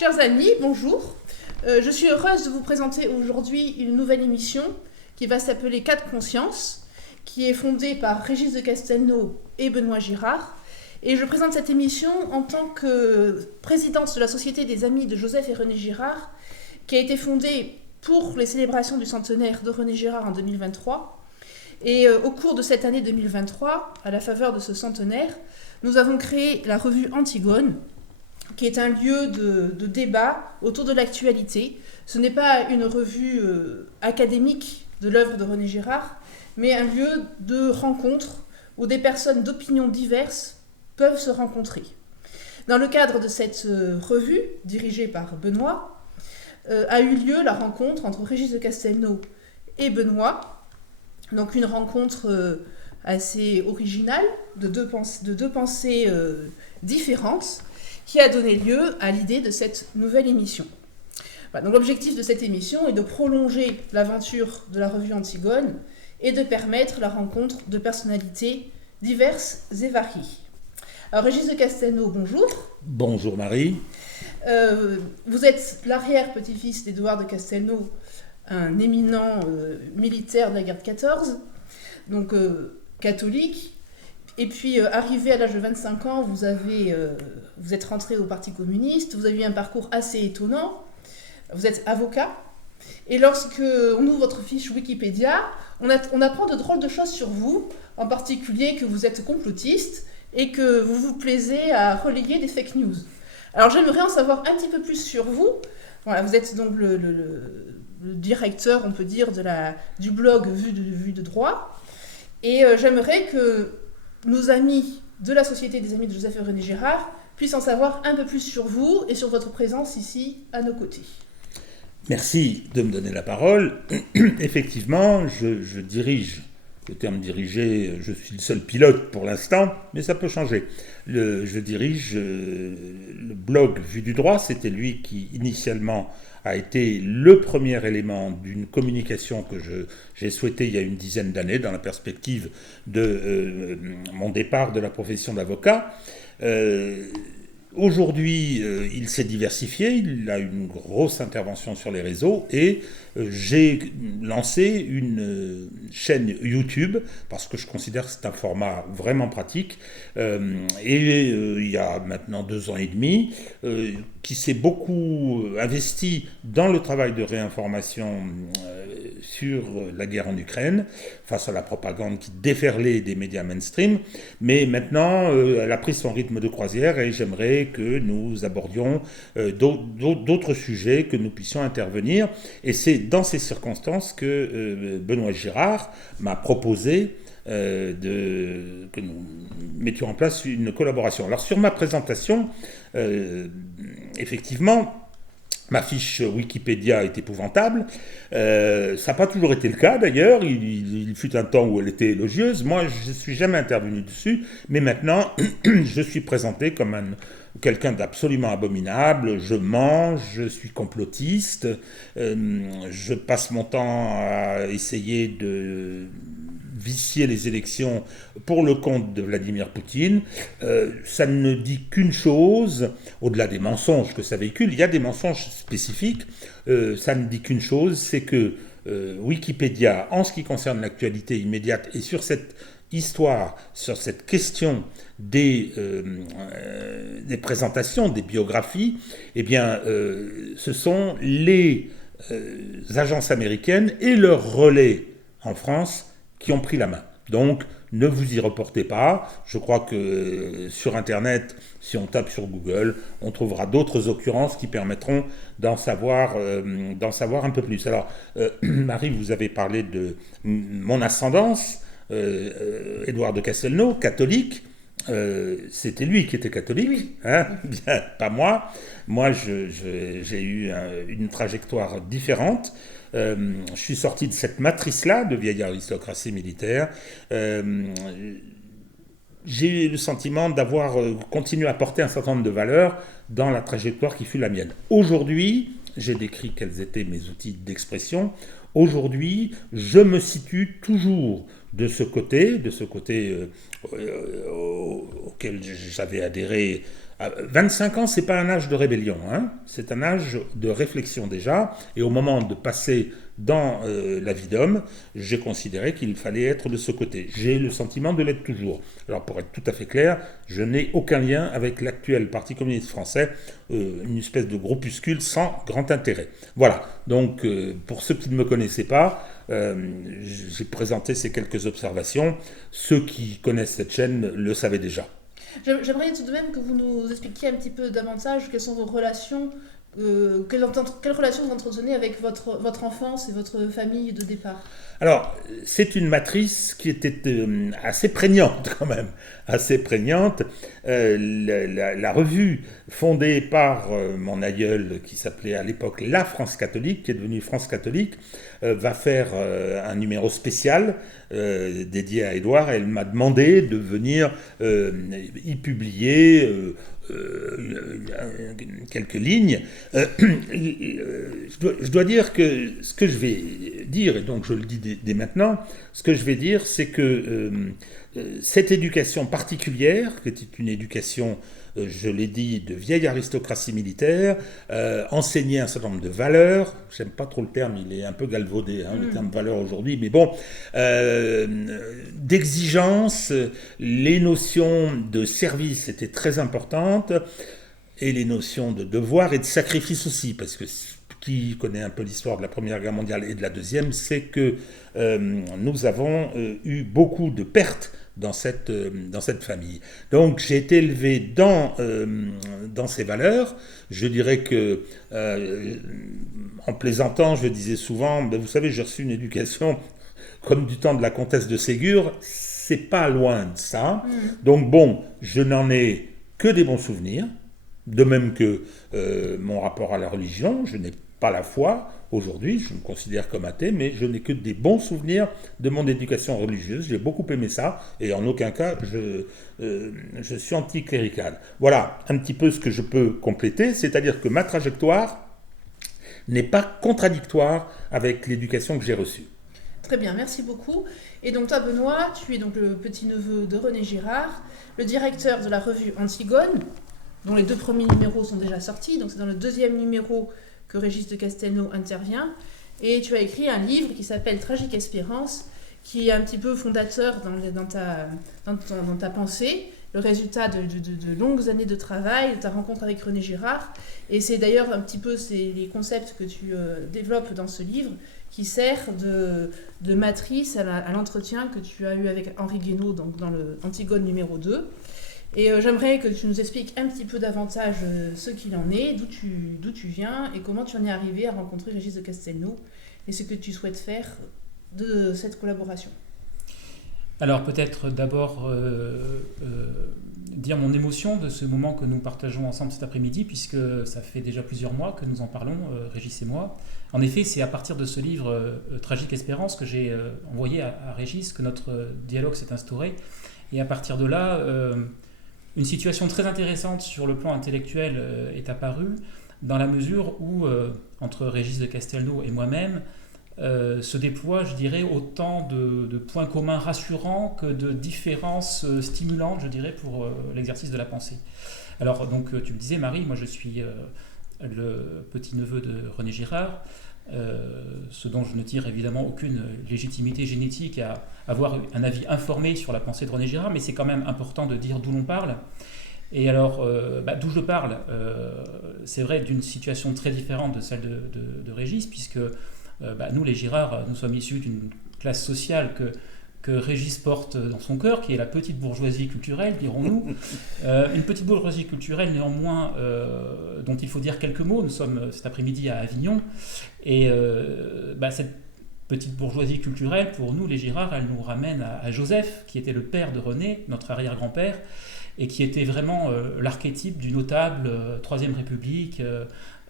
Chers amis, bonjour. Je suis heureuse de vous présenter aujourd'hui une nouvelle émission qui va s'appeler Cas de conscience, qui est fondée par Régis de Castelnau et Benoît Girard. Et je présente cette émission en tant que présidente de la Société des Amis de Joseph et René Girard, qui a été fondée pour les célébrations du centenaire de René Girard en 2023. Et au cours de cette année 2023, à la faveur de ce centenaire, nous avons créé la revue Antigone, qui est un lieu de débat autour de l'actualité. Ce n'est pas une revue académique de l'œuvre de René Girard, mais un lieu de rencontre où des personnes d'opinions diverses peuvent se rencontrer. Dans le cadre de cette revue, dirigée par Benoît, a eu lieu la rencontre entre Régis de Castelnau et Benoît, donc une rencontre assez originale de deux pensées différentes, qui a donné lieu à l'idée de cette nouvelle émission. Voilà, donc l'objectif de cette émission est de prolonger l'aventure de la revue Antigone et de permettre la rencontre de personnalités diverses et variées. Alors Régis de Castelnau, bonjour. Bonjour Marie. Vous êtes l'arrière-petit-fils d'Édouard de Castelnau, un éminent militaire de la guerre de 14, donc catholique. Et puis, arrivé à l'âge de 25 ans, vous êtes rentré au Parti communiste, vous avez eu un parcours assez étonnant, vous êtes avocat, et lorsque on ouvre votre fiche Wikipédia, on apprend de drôles de choses sur vous, en particulier que vous êtes complotiste et que vous vous plaisez à relayer des fake news. Alors j'aimerais en savoir un petit peu plus sur vous. Voilà, vous êtes donc le directeur, on peut dire, du blog Vue de droit, et j'aimerais que nos amis de la Société des Amis de Joseph et René Girard puissent en savoir un peu plus sur vous et sur votre présence ici à nos côtés. Merci de me donner la parole. Effectivement, je dirige, le terme diriger, je suis le seul pilote pour l'instant, mais ça peut changer. Je dirige le blog Vue du droit, c'était lui qui initialement a été le premier élément d'une communication que j'ai souhaité il y a une dizaine d'années dans la perspective de mon départ de la profession d'avocat. Aujourd'hui, il s'est diversifié, il a une grosse intervention sur les réseaux et j'ai lancé une chaîne YouTube parce que je considère que c'est un format vraiment pratique il y a maintenant 2 ans et demi qui s'est beaucoup investi dans le travail de réinformation sur la guerre en Ukraine face à la propagande qui déferlait des médias mainstream, mais maintenant elle a pris son rythme de croisière et j'aimerais que nous abordions d'autres sujets, que nous puissions intervenir, et c'est dans ces circonstances que Benoît Girard m'a proposé que nous mettions en place une collaboration. Alors sur ma présentation, effectivement, ma fiche Wikipédia est épouvantable. Ça n'a pas toujours été le cas d'ailleurs. Il fut un temps où elle était élogieuse. Moi, je ne suis jamais intervenu dessus. Mais maintenant, je suis présenté comme quelqu'un d'absolument abominable. Je mens, je suis complotiste. Je passe mon temps à essayer de vicier les élections pour le compte de Vladimir Poutine. Ça ne dit qu'une chose, au-delà des mensonges que ça véhicule, il y a des mensonges spécifiques, ça ne dit qu'une chose, c'est que Wikipédia, en ce qui concerne l'actualité immédiate et sur cette histoire, sur cette question des présentations, des biographies, eh bien, ce sont les agences américaines et leurs relais en France qui ont pris la main. Donc, ne vous y reportez pas. Je crois que sur Internet, si on tape sur Google, on trouvera d'autres occurrences qui permettront d'en savoir un peu plus. Alors, Marie, vous avez parlé de mon ascendance. Édouard de Castelnau, catholique. C'était lui qui était catholique, oui. Hein, bien, pas moi. Moi, j'ai eu une trajectoire différente. Je suis sorti de cette matrice-là de vieille aristocratie militaire. J'ai eu le sentiment d'avoir continué à porter un certain nombre de valeurs dans la trajectoire qui fut la mienne. Aujourd'hui, j'ai décrit quels étaient mes outils d'expression. Aujourd'hui, je me situe toujours de ce côté auquel j'avais adhéré 25 ans, c'est pas un âge de rébellion, hein. C'est un âge de réflexion déjà. Et au moment de passer dans la vie d'homme, j'ai considéré qu'il fallait être de ce côté. J'ai le sentiment de l'être toujours. Alors pour être tout à fait clair, je n'ai aucun lien avec l'actuel Parti communiste français, une espèce de groupuscule sans grand intérêt. Voilà, donc pour ceux qui ne me connaissaient pas, j'ai présenté ces quelques observations. Ceux qui connaissent cette chaîne le savaient déjà. J'aimerais tout de même que vous nous expliquiez un petit peu davantage quelles sont vos relations, quelles relations vous entretenez avec votre enfance et votre famille de départ. Alors, c'est une matrice qui était assez prégnante quand même, assez prégnante. La revue fondée par mon aïeul qui s'appelait à l'époque La France catholique, qui est devenue France catholique, va faire un numéro spécial dédié à Édouard. Elle m'a demandé de venir y publier quelques lignes. Je dois dire que ce que je vais dire, et donc je le dis dès maintenant, ce que je vais dire, c'est que cette éducation particulière, qui était une éducation, je l'ai dit, de vieille aristocratie militaire, enseignait un certain nombre de valeurs. J'aime pas trop le terme, il est un peu galvaudé, le terme valeur aujourd'hui, mais bon, d'exigence, les notions de service étaient très importantes, et les notions de devoir et de sacrifice aussi, parce que qui connaît un peu l'histoire de la Première Guerre mondiale et de la Deuxième, c'est que nous avons eu beaucoup de pertes dans cette famille. Donc j'ai été élevé dans ces valeurs. Je dirais que, en plaisantant, je disais souvent, vous savez, j'ai reçu une éducation comme du temps de la comtesse de Ségur, c'est pas loin de ça. Donc bon, je n'en ai que des bons souvenirs, de même que mon rapport à la religion. Je n'ai pas la foi aujourd'hui, je me considère comme athée, mais je n'ai que des bons souvenirs de mon éducation religieuse. J'ai beaucoup aimé ça, et en aucun cas je suis anticlérical. Voilà un petit peu ce que je peux compléter, c'est-à-dire que ma trajectoire n'est pas contradictoire avec l'éducation que j'ai reçue. Très bien, merci beaucoup. Et donc toi, Benoît, tu es donc le petit-neveu de René Girard, le directeur de la revue Antigone, dont les 2 premiers numéros sont déjà sortis. Donc c'est dans le 2e numéro que Régis de Castelnau intervient. Et tu as écrit un livre qui s'appelle Tragique Espérance, qui est un petit peu fondateur dans ta pensée, le résultat de longues années de travail, de ta rencontre avec René Girard. Et c'est d'ailleurs un petit peu les concepts que tu développes dans ce livre qui sert de matrice à l'entretien que tu as eu avec Henri Guénaud donc dans le Antigone numéro 2. Et j'aimerais que tu nous expliques un petit peu davantage ce qu'il en est, d'où tu viens et comment tu en es arrivé à rencontrer Régis de Castelnau et ce que tu souhaites faire de cette collaboration. Alors peut-être d'abord dire mon émotion de ce moment que nous partageons ensemble cet après-midi, puisque ça fait déjà plusieurs mois que nous en parlons, Régis et moi. En effet, c'est à partir de ce livre Tragique Espérance que j'ai envoyé à Régis que notre dialogue s'est instauré. Et à partir de là, une situation très intéressante sur le plan intellectuel est apparue, dans la mesure où, entre Régis de Castelnau et moi-même, se déploient, je dirais, autant de points communs rassurants que de différences stimulantes, je dirais, pour l'exercice de la pensée. Alors, donc, tu le disais, Marie, moi je suis le petit-neveu de René Girard, ce dont je ne tire évidemment aucune légitimité génétique à avoir un avis informé sur la pensée de René Girard, mais c'est quand même important de dire d'où l'on parle. Et alors, d'où je parle, c'est vrai d'une situation très différente de celle de Régis, puisque nous, les Girard, nous sommes issus d'une classe sociale que Régis porte dans son cœur, qui est la petite bourgeoisie culturelle, dirons-nous. Une petite bourgeoisie culturelle, néanmoins, dont il faut dire quelques mots. Nous sommes cet après-midi à Avignon. Et cette petite bourgeoisie culturelle, pour nous, les Girard, elle nous ramène à Joseph, qui était le père de René, notre arrière-grand-père, et qui était vraiment l'archétype du notable Troisième République,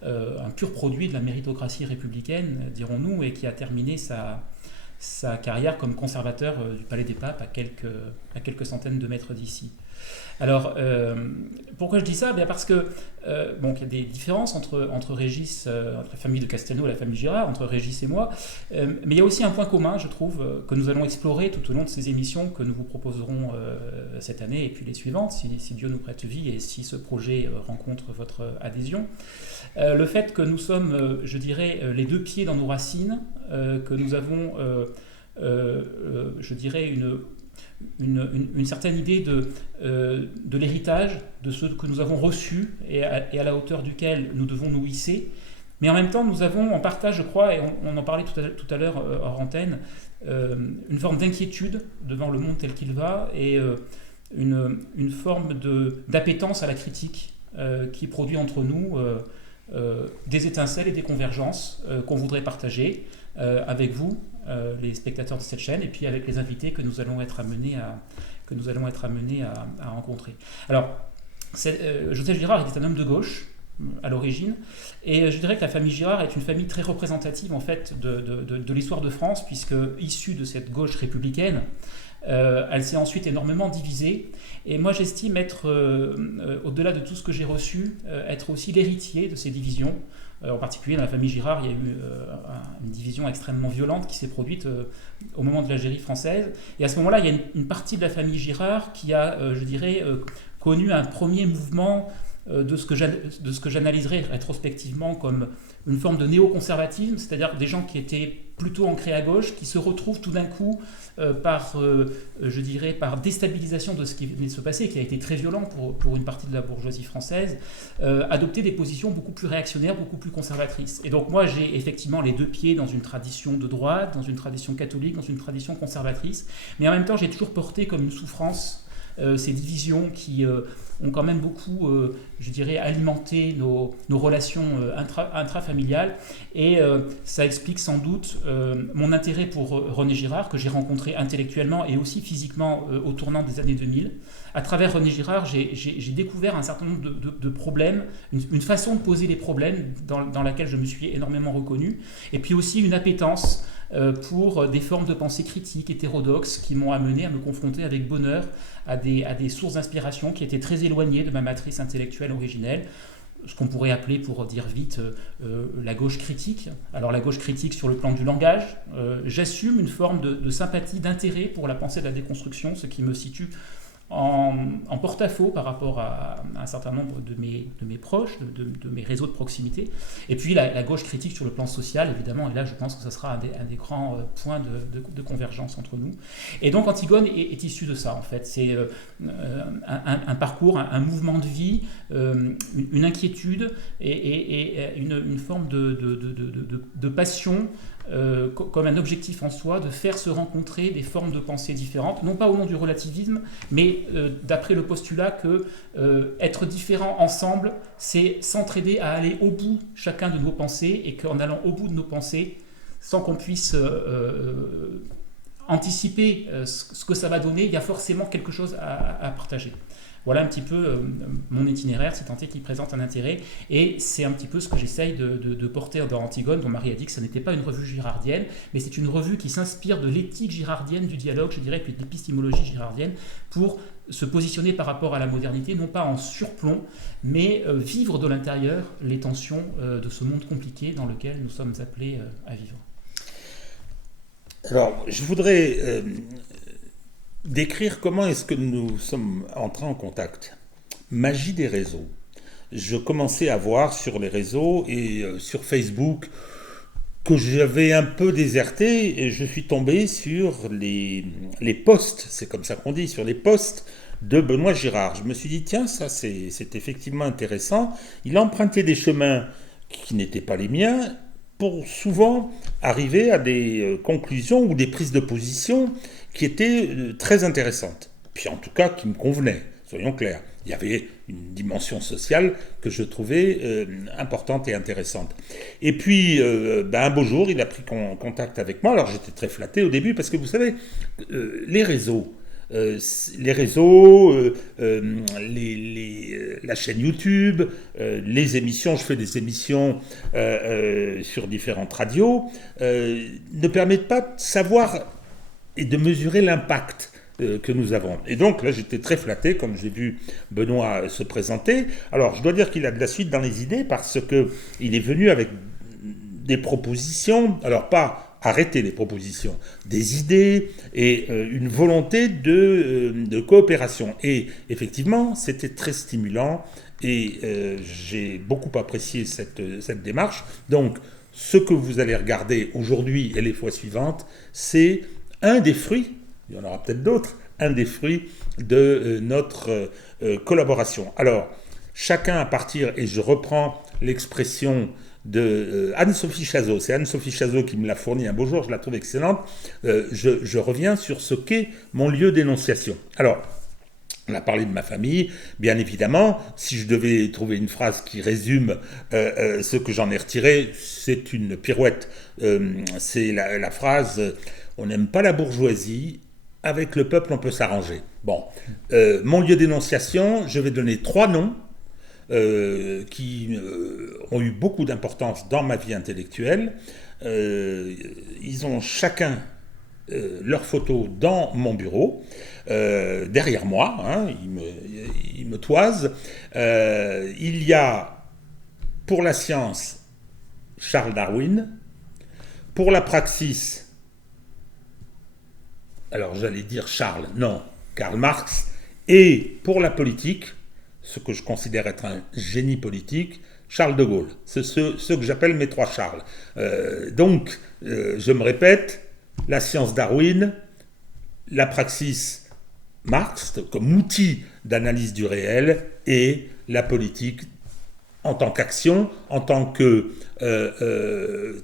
un pur produit de la méritocratie républicaine, dirons-nous, et qui a terminé sa carrière comme conservateur du Palais des Papes à quelques centaines de mètres d'ici. Alors, pourquoi je dis ça? Bien parce que bon, il y a des différences entre Régis, entre la famille de Castelnau et la famille Girard, entre Régis et moi, mais il y a aussi un point commun, je trouve, que nous allons explorer tout au long de ces émissions que nous vous proposerons cette année et puis les suivantes, si Dieu nous prête vie et si ce projet rencontre votre adhésion. Le fait que nous sommes, je dirais, les deux pieds dans nos racines, que nous avons, je dirais, une certaine idée de l'héritage, de ce que nous avons reçu et à la hauteur duquel nous devons nous hisser. Mais en même temps, nous avons en partage, je crois, et on en parlait tout à l'heure hors antenne, une forme d'inquiétude devant le monde tel qu'il va et une forme d'appétence à la critique qui produit entre nous des étincelles et des convergences qu'on voudrait partager avec vous, les spectateurs de cette chaîne, et puis avec les invités que nous allons être amenés à rencontrer. Alors, Joseph Girard était un homme de gauche à l'origine, et je dirais que la famille Girard est une famille très représentative en fait de l'histoire de France, puisque issue de cette gauche républicaine, elle s'est ensuite énormément divisée. Et moi, j'estime être, au-delà de tout ce que j'ai reçu, être aussi l'héritier de ces divisions. En particulier, dans la famille Girard, il y a eu une division extrêmement violente qui s'est produite au moment de l'Algérie française. Et à ce moment-là, il y a une partie de la famille Girard qui a, je dirais, connu un premier mouvement de ce que j'analyserais rétrospectivement comme une forme de néoconservatisme, c'est-à-dire des gens qui étaient plutôt ancrés à gauche, qui se retrouvent tout d'un coup par déstabilisation de ce qui venait de se passer, qui a été très violent pour une partie de la bourgeoisie française, adopter des positions beaucoup plus réactionnaires, beaucoup plus conservatrices. Et donc moi, j'ai effectivement les deux pieds dans une tradition de droite, dans une tradition catholique, dans une tradition conservatrice, mais en même temps, j'ai toujours porté comme une souffrance ces divisions qui ont quand même beaucoup, je dirais, alimenté nos relations intrafamiliales. Et ça explique sans doute mon intérêt pour René Girard, que j'ai rencontré intellectuellement et aussi physiquement au tournant des années 2000. À travers René Girard, j'ai découvert un certain nombre de problèmes, une façon de poser les problèmes dans laquelle je me suis énormément reconnu, et puis aussi une appétence pour des formes de pensée critique, hétérodoxes, qui m'ont amené à me confronter avec bonheur à des sources d'inspiration qui étaient très éloignées de ma matrice intellectuelle originelle, ce qu'on pourrait appeler, pour dire vite, la gauche critique. Alors la gauche critique sur le plan du langage, j'assume une forme de sympathie, d'intérêt pour la pensée de la déconstruction, ce qui me situe en porte-à-faux par rapport à un certain nombre de mes proches, de mes réseaux de proximité. Et puis la gauche critique sur le plan social, évidemment, et là je pense que ce sera un des grands points de convergence entre nous. Et donc Antigone est issue de ça, en fait. C'est un parcours, un mouvement de vie, une inquiétude et une forme de passion, comme un objectif en soi, de faire se rencontrer des formes de pensée différentes, non pas au nom du relativisme, mais d'après le postulat que être différents ensemble, c'est s'entraider à aller au bout chacun de nos pensées, et qu'en allant au bout de nos pensées, sans qu'on puisse anticiper ce que ça va donner, il y a forcément quelque chose à partager. Voilà un petit peu mon itinéraire, si tant est qu'il présente un intérêt, et c'est un petit peu ce que j'essaye de porter dans Antigone, dont Marie a dit que ce n'était pas une revue girardienne, mais c'est une revue qui s'inspire de l'éthique girardienne du dialogue, je dirais, puis de l'épistémologie girardienne, pour se positionner par rapport à la modernité, non pas en surplomb, mais vivre de l'intérieur les tensions de ce monde compliqué dans lequel nous sommes appelés à vivre. Alors, je voudrais décrire comment est-ce que nous sommes entrés en contact. Magie des réseaux. Je commençais à voir sur les réseaux et sur Facebook que j'avais un peu déserté, et je suis tombé sur les posts, c'est comme ça qu'on dit, sur les posts de Benoît Girard. Je me suis dit, tiens, ça c'est effectivement intéressant. Il a emprunté des chemins qui n'étaient pas les miens, pour souvent arriver à des conclusions ou des prises de position qui étaient très intéressantes. Puis en tout cas, qui me convenaient, soyons clairs. Il y avait une dimension sociale que je trouvais importante et intéressante. Et puis, un beau jour, il a pris contact avec moi. Alors j'étais très flatté au début, parce que vous savez, les réseaux, la chaîne YouTube, les émissions, je fais des émissions sur différentes radios, ne permettent pas de savoir et de mesurer l'impact que nous avons. Et donc là, j'étais très flatté quand j'ai vu Benoît se présenter. Alors, je dois dire qu'il a de la suite dans les idées parce qu'il est venu avec des propositions, alors pas arrêter les propositions, des idées et une volonté de coopération. Et effectivement, c'était très stimulant et j'ai beaucoup apprécié cette démarche. Donc, ce que vous allez regarder aujourd'hui et les fois suivantes, c'est un des fruits, il y en aura peut-être d'autres, un des fruits de notre collaboration. Alors, chacun à partir, et je reprends l'expression de Anne-Sophie Chazot, c'est Anne-Sophie Chazot qui me l'a fourni un beau jour, je la trouve excellente, je reviens sur ce qu'est mon lieu d'énonciation. Alors, on a parlé de ma famille, bien évidemment, si je devais trouver une phrase qui résume ce que j'en ai retiré, c'est une pirouette. C'est la phrase « On n'aime pas la bourgeoisie, avec le peuple on peut s'arranger ». Bon, mon lieu d'énonciation, je vais donner 3 noms qui ont eu beaucoup d'importance dans ma vie intellectuelle. Ils ont chacun leurs photos dans mon bureau, derrière moi, hein, ils me toisent. Il y a, pour la science, Charles Darwin, pour la praxis, alors j'allais dire Charles, non, Karl Marx, et pour la politique, ce que je considère être un génie politique, Charles de Gaulle. C'est ceux que j'appelle mes 3 Charles. Donc, je me répète, la science Darwin, la praxis Marx comme outil d'analyse du réel et la politique en tant qu'action, en tant que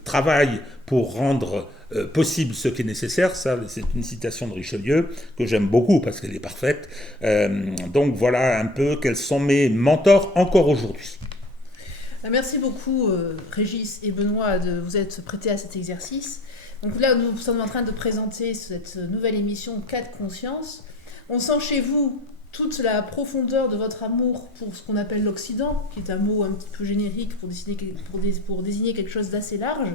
travail pour rendre possible ce qui est nécessaire. Ça, c'est une citation de Richelieu que j'aime beaucoup parce qu'elle est parfaite. Donc voilà un peu quels sont mes mentors encore aujourd'hui. Merci beaucoup Régis et Benoît de vous être prêtés à cet exercice. Donc là, nous sommes en train de présenter cette nouvelle émission Cas de conscience. On sent chez vous toute la profondeur de votre amour pour ce qu'on appelle l'Occident, qui est un mot un petit peu générique pour désigner quelque chose d'assez large,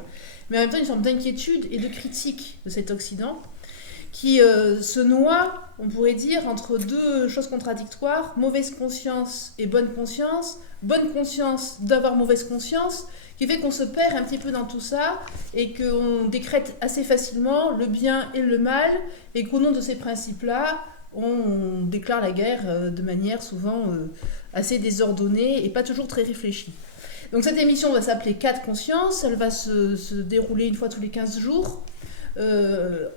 mais en même temps une forme d'inquiétude et de critique de cet Occident, qui se noie, on pourrait dire, entre 2 choses contradictoires, mauvaise conscience et bonne conscience d'avoir mauvaise conscience, qui fait qu'on se perd un petit peu dans tout ça et qu'on décrète assez facilement le bien et le mal, et qu'au nom de ces principes-là, on déclare la guerre de manière souvent assez désordonnée et pas toujours très réfléchie. Donc cette émission va s'appeler Cas de conscience, elle va se dérouler une fois tous les 15 jours.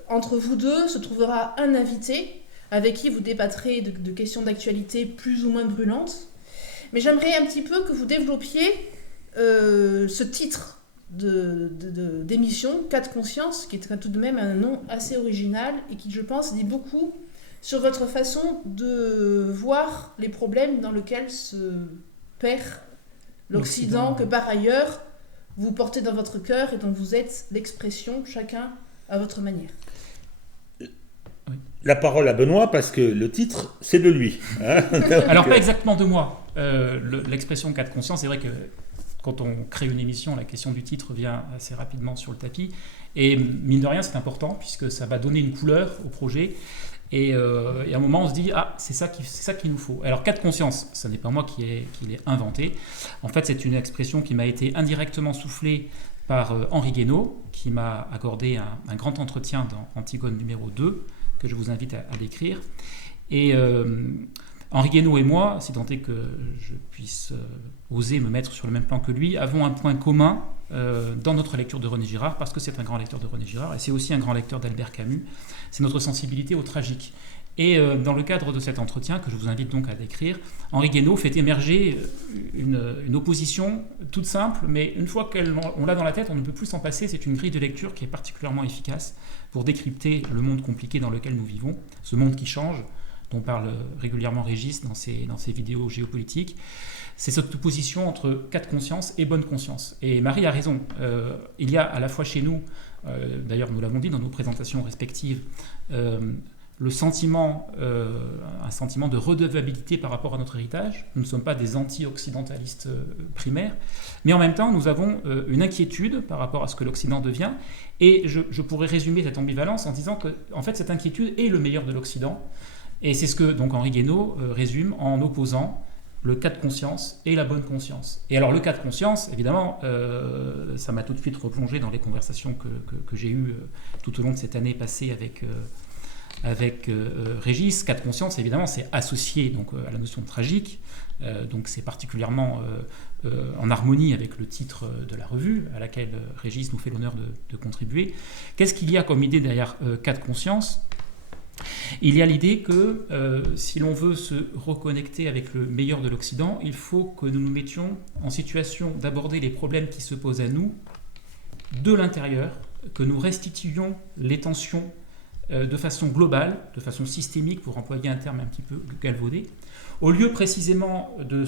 Entre vous deux se trouvera un invité avec qui vous débattrez de questions d'actualité plus ou moins brûlantes. Mais j'aimerais un petit peu que vous développiez ce titre d'émission, Cas de conscience, qui est tout de même un nom assez original et qui, je pense, dit beaucoup sur votre façon de voir les problèmes dans lesquels se perd l'Occident, que par ailleurs vous portez dans votre cœur et dont vous êtes l'expression, chacun à votre manière. La parole à Benoît, parce que le titre, c'est de lui. Hein. Alors, pas exactement de moi. L'expression cas de conscience, c'est vrai que quand on crée une émission, la question du titre vient assez rapidement sur le tapis. Et mine de rien, c'est important, puisque ça va donner une couleur au projet. Et à un moment, on se dit, ah, c'est ça qu'il nous faut. Alors, cas de conscience, ce n'est pas moi qui l'ai inventé. En fait, c'est une expression qui m'a été indirectement soufflée par Henri Guénaud, qui m'a accordé un grand entretien dans Antigone numéro 2, que je vous invite à décrire. Et Henri Guénaud et moi, si tant est que je puisse oser me mettre sur le même plan que lui, avons un point commun dans notre lecture de René Girard, parce que c'est un grand lecteur de René Girard, et c'est aussi un grand lecteur d'Albert Camus, c'est notre sensibilité au tragique. Et dans le cadre de cet entretien, que je vous invite donc à décrire, Henri Guénaud fait émerger une opposition toute simple, mais une fois qu'on l'a dans la tête, on ne peut plus s'en passer. C'est une grille de lecture qui est particulièrement efficace pour décrypter le monde compliqué dans lequel nous vivons, ce monde qui change, dont parle régulièrement Régis dans ses vidéos géopolitiques. C'est cette opposition entre cas de conscience et bonne conscience. Et Marie a raison. Il y a à la fois chez nous, d'ailleurs nous l'avons dit dans nos présentations respectives, un sentiment de redevabilité par rapport à notre héritage. Nous ne sommes pas des anti-occidentalistes primaires, mais en même temps, nous avons une inquiétude par rapport à ce que l'Occident devient. Et je pourrais résumer cette ambivalence en disant que, en fait, cette inquiétude est le meilleur de l'Occident. Et c'est ce que donc Henri Guénaud résume en opposant le cas de conscience et la bonne conscience. Et alors le cas de conscience, évidemment, ça m'a tout de suite replongé dans les conversations que j'ai eues tout au long de cette année passée avec Régis. Cas de conscience, évidemment, c'est associé donc, à la notion de tragique. Donc c'est particulièrement en harmonie avec le titre de la revue à laquelle Régis nous fait l'honneur de contribuer. Qu'est-ce qu'il y a comme idée derrière cas de conscience ? Il y a l'idée que si l'on veut se reconnecter avec le meilleur de l'Occident, il faut que nous nous mettions en situation d'aborder les problèmes qui se posent à nous de l'intérieur, que nous restituions les tensions de façon globale, de façon systémique, pour employer un terme un petit peu galvaudé, au lieu précisément de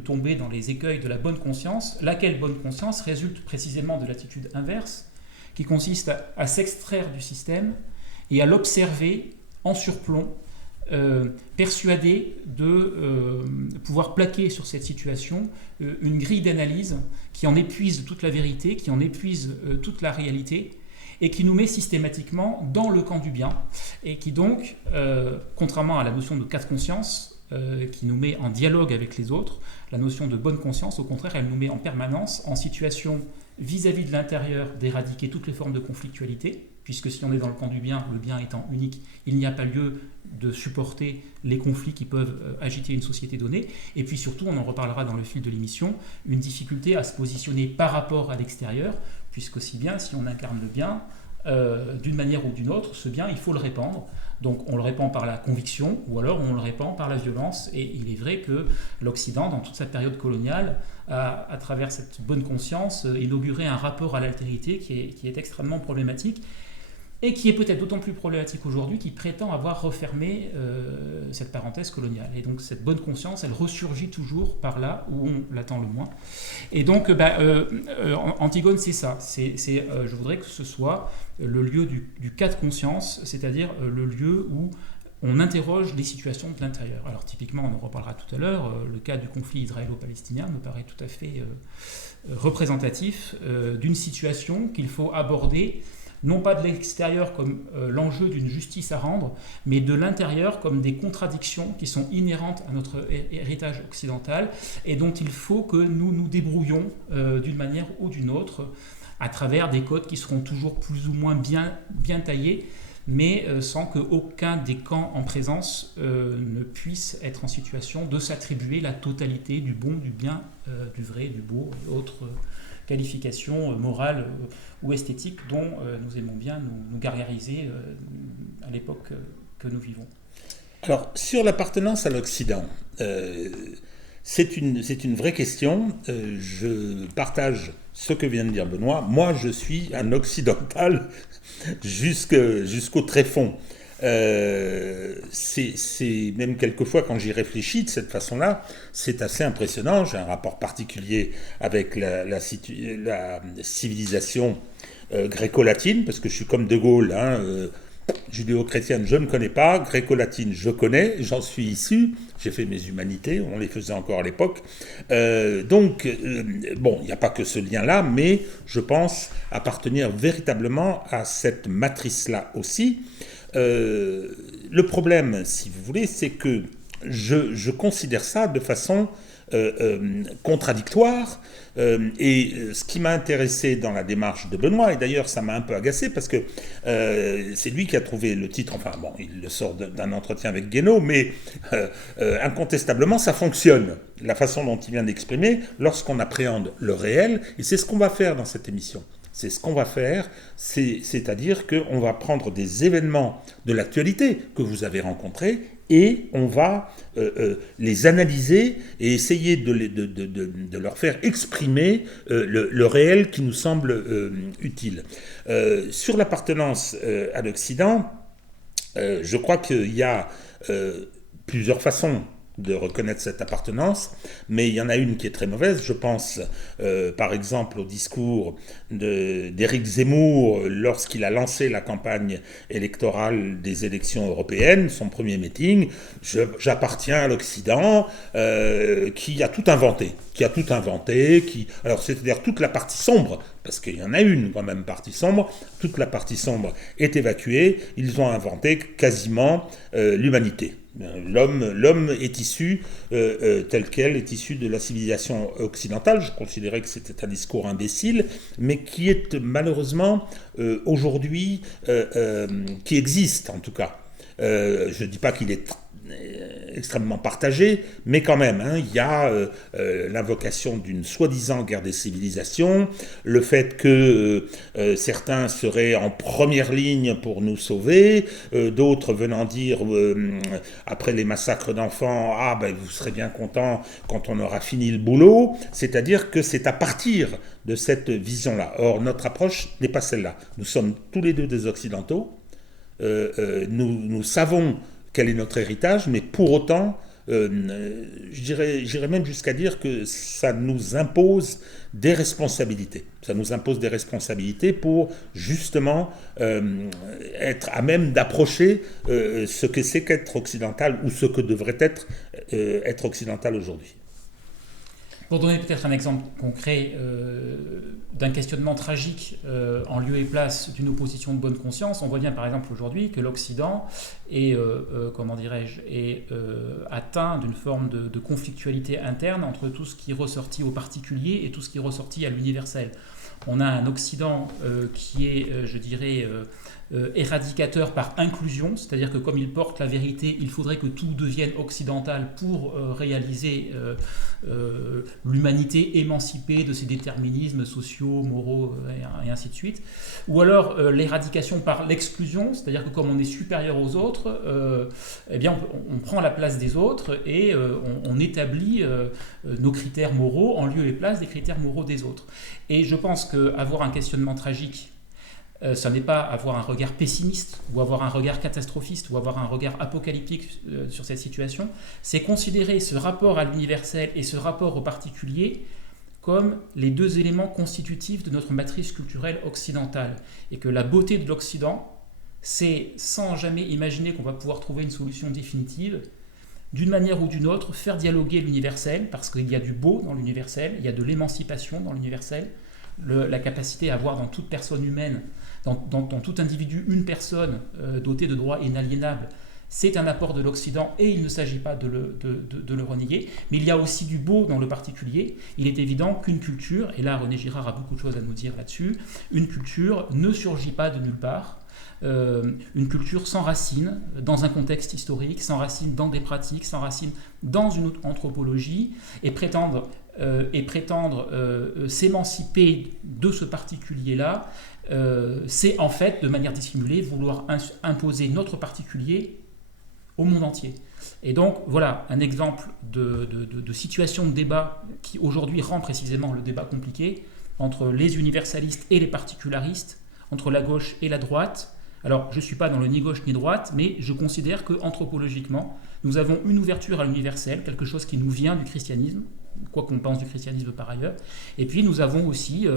tomber dans les écueils de la bonne conscience, laquelle bonne conscience résulte précisément de l'attitude inverse, qui consiste à s'extraire du système et à l'observer en surplomb, persuadé de pouvoir plaquer sur cette situation une grille d'analyse qui en épuise toute la vérité, qui en épuise toute la réalité, et qui nous met systématiquement dans le camp du bien, et qui donc, contrairement à la notion de cas de conscience, qui nous met en dialogue avec les autres, la notion de bonne conscience, au contraire, elle nous met en permanence en situation vis-à-vis de l'intérieur d'éradiquer toutes les formes de conflictualité, puisque si on est dans le camp du bien, le bien étant unique, il n'y a pas lieu de supporter les conflits qui peuvent agiter une société donnée. Et puis surtout, on en reparlera dans le fil de l'émission, une difficulté à se positionner par rapport à l'extérieur, puisqu'aussi bien, si on incarne le bien, d'une manière ou d'une autre, ce bien, il faut le répandre. Donc on le répand par la conviction, ou alors on le répand par la violence. Et il est vrai que l'Occident, dans toute sa période coloniale, a, à travers cette bonne conscience, inauguré un rapport à l'altérité qui est extrêmement problématique, et qui est peut-être d'autant plus problématique aujourd'hui, qui prétend avoir refermé cette parenthèse coloniale. Et donc cette bonne conscience, elle ressurgit toujours par là où on l'attend le moins. Et donc Antigone, c'est ça. Je voudrais que ce soit le lieu du cas de conscience, c'est-à-dire le lieu où on interroge les situations de l'intérieur. Alors typiquement, on en reparlera tout à l'heure, le cas du conflit israélo-palestinien me paraît tout à fait représentatif d'une situation qu'il faut aborder non pas de l'extérieur comme l'enjeu d'une justice à rendre, mais de l'intérieur comme des contradictions qui sont inhérentes à notre héritage occidental et dont il faut que nous nous débrouillons d'une manière ou d'une autre à travers des codes qui seront toujours plus ou moins bien taillés, mais sans qu'aucun des camps en présence ne puisse être en situation de s'attribuer la totalité du bon, du bien, du vrai, du beau et autres qualifications morales ou esthétiques dont nous aimons bien nous gargariser à l'époque que nous vivons. Alors, sur l'appartenance à l'Occident, c'est une vraie question. Je partage ce que vient de dire Benoît. Moi, je suis un occidental jusqu'au tréfonds. C'est même quelquefois, quand j'y réfléchis de cette façon-là, c'est assez impressionnant. J'ai un rapport particulier avec la civilisation gréco-latine, parce que je suis comme De Gaulle, judéo-chrétienne je ne connais pas, gréco-latine je connais, j'en suis issu, j'ai fait mes humanités, on les faisait encore à l'époque. Donc, il n'y a pas que ce lien-là, mais je pense appartenir véritablement à cette matrice-là aussi. Le problème, si vous voulez, c'est que je considère ça de façon contradictoire. Et ce qui m'a intéressé dans la démarche de Benoît, et d'ailleurs ça m'a un peu agacé parce que c'est lui qui a trouvé le titre, enfin bon, il le sort d'un entretien avec Guénaud, mais incontestablement ça fonctionne, la façon dont il vient d'exprimer, lorsqu'on appréhende le réel, et c'est ce qu'on va faire dans cette émission. C'est ce qu'on va faire, c'est-à-dire qu'on va prendre des événements de l'actualité que vous avez rencontrés et on va les analyser et essayer de leur faire exprimer le réel qui nous semble utile. Sur l'appartenance à l'Occident, je crois qu'il y a plusieurs façons de reconnaître cette appartenance, mais il y en a une qui est très mauvaise. Je pense par exemple au discours d'Éric Zemmour lorsqu'il a lancé la campagne électorale des élections européennes, son premier meeting. J'appartiens à l'Occident, qui a tout inventé. Alors c'est-à-dire toute la partie sombre, parce qu'il y en a une quand même partie sombre, toute la partie sombre est évacuée, ils ont inventé quasiment l'humanité. L'homme est issu, tel quel, est issu de la civilisation occidentale. Je considérais que c'était un discours imbécile, mais qui est malheureusement aujourd'hui, qui existe en tout cas. Je ne dis pas qu'il est extrêmement partagé, mais quand même, il y a l'invocation d'une soi-disant guerre des civilisations, le fait que certains seraient en première ligne pour nous sauver, d'autres venant dire, après les massacres d'enfants, vous serez bien contents quand on aura fini le boulot, c'est-à-dire que c'est à partir de cette vision-là. Or, notre approche n'est pas celle-là. Nous sommes tous les deux des Occidentaux, nous savons quel est notre héritage, mais pour autant, j'irais même jusqu'à dire que ça nous impose des responsabilités. Ça nous impose des responsabilités pour justement être à même d'approcher ce que c'est qu'être occidental ou ce que devrait être occidental aujourd'hui. Pour donner peut-être un exemple concret d'un questionnement tragique en lieu et place d'une opposition de bonne conscience, on voit bien par exemple aujourd'hui que l'Occident est, atteint d'une forme de conflictualité interne entre tout ce qui est ressorti au particulier et tout ce qui est ressorti à l'universel. On a un Occident qui est, éradicateur par inclusion, c'est-à-dire que comme il porte la vérité, il faudrait que tout devienne occidental pour réaliser l'humanité émancipée de ses déterminismes sociaux, moraux et ainsi de suite. Ou alors l'éradication par l'exclusion, c'est-à-dire que comme on est supérieur aux autres, on prend la place des autres et on établit nos critères moraux en lieu et place des critères moraux des autres. Et je pense qu'avoir un questionnement tragique, ça n'est pas avoir un regard pessimiste ou avoir un regard catastrophiste ou avoir un regard apocalyptique sur cette situation, c'est considérer ce rapport à l'universel et ce rapport au particulier comme les deux éléments constitutifs de notre matrice culturelle occidentale. Et que la beauté de l'Occident, c'est, sans jamais imaginer qu'on va pouvoir trouver une solution définitive, d'une manière ou d'une autre, faire dialoguer l'universel, parce qu'il y a du beau dans l'universel, il y a de l'émancipation dans l'universel, la capacité à avoir dans toute personne humaine, dans tout individu, une personne dotée de droits inaliénables, c'est un apport de l'Occident et il ne s'agit pas de le renier. Mais il y a aussi du beau dans le particulier. Il est évident qu'une culture, et là René Girard a beaucoup de choses à nous dire là-dessus, une culture ne surgit pas de nulle part. Une culture sans racines dans un contexte historique, sans racines dans des pratiques, sans racines dans une anthropologie, et prétendre s'émanciper de ce particulier-là, c'est en fait, de manière dissimulée, vouloir imposer notre particulier au monde entier. Et donc, voilà un exemple de situation de débat qui aujourd'hui rend précisément le débat compliqué entre les universalistes et les particularistes, entre la gauche et la droite. Alors, je ne suis pas dans le ni gauche ni droite, mais je considère qu'anthropologiquement, nous avons une ouverture à l'universel, quelque chose qui nous vient du christianisme, quoi qu'on pense du christianisme par ailleurs. Et puis, nous avons aussi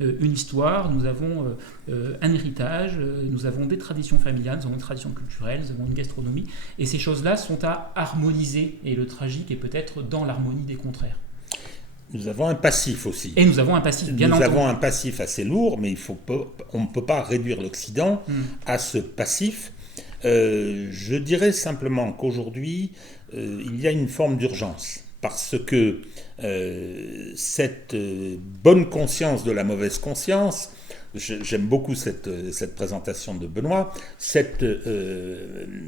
une histoire, nous avons un héritage, nous avons des traditions familiales, nous avons des traditions culturelles, nous avons une gastronomie. Et ces choses-là sont à harmoniser. Et le tragique est peut-être dans l'harmonie des contraires. Nous avons un passif aussi. Et nous avons un passif, bien entendu. Nous avons un passif assez lourd, mais on ne peut pas réduire l'Occident à ce passif. Je dirais simplement qu'aujourd'hui, il y a une forme d'urgence, parce que cette bonne conscience de la mauvaise conscience, j'aime beaucoup cette présentation de Benoît, cette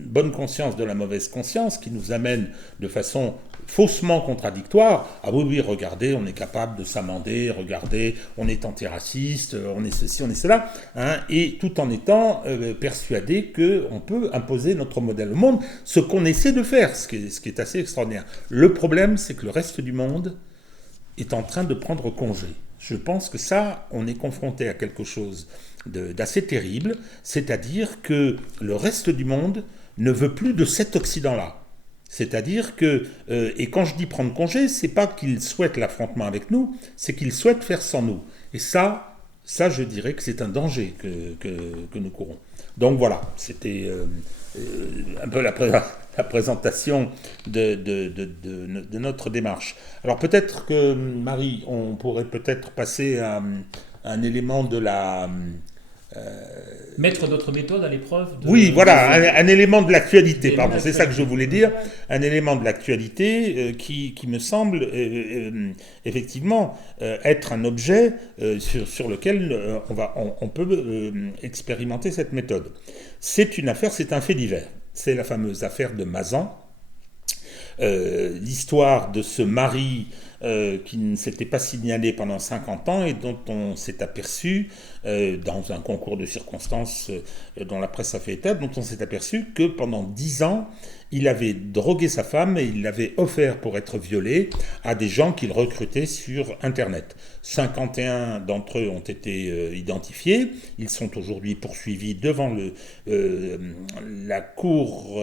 bonne conscience de la mauvaise conscience qui nous amène de façon faussement contradictoire. Ah oui, regardez, on est capable de s'amender, regardez, on est antiraciste, on est ceci, on est cela, et tout en étant persuadé qu'on peut imposer notre modèle au monde, ce qu'on essaie de faire, ce qui est assez extraordinaire. Le problème, c'est que le reste du monde est en train de prendre congé. Je pense que ça, on est confronté à quelque chose d'assez terrible, c'est-à-dire que le reste du monde ne veut plus de cet Occident-là. C'est-à-dire que, et quand je dis prendre congé, c'est pas qu'il souhaite l'affrontement avec nous, c'est qu'il souhaite faire sans nous. Et ça je dirais que c'est un danger que nous courons. Donc voilà, c'était un peu la présentation de notre démarche. Alors peut-être que, Marie, on pourrait peut-être passer à un élément de la... Mettre notre méthode à l'épreuve de... Oui, voilà, un élément de l'actualité, Élément pardon, c'est ça que je voulais dire, un élément de l'actualité qui me semble effectivement être un objet sur lequel on peut expérimenter cette méthode. C'est une affaire, c'est un fait divers. C'est la fameuse affaire de Mazan, l'histoire de ce mari qui ne s'était pas signalé pendant 50 ans et dont on s'est aperçu, dans un concours de circonstances dont la presse a fait état, dont on s'est aperçu que pendant 10 ans, il avait drogué sa femme et il l'avait offert pour être violée à des gens qu'il recrutait sur Internet. 51 d'entre eux ont été identifiés. Ils sont aujourd'hui poursuivis devant la cour...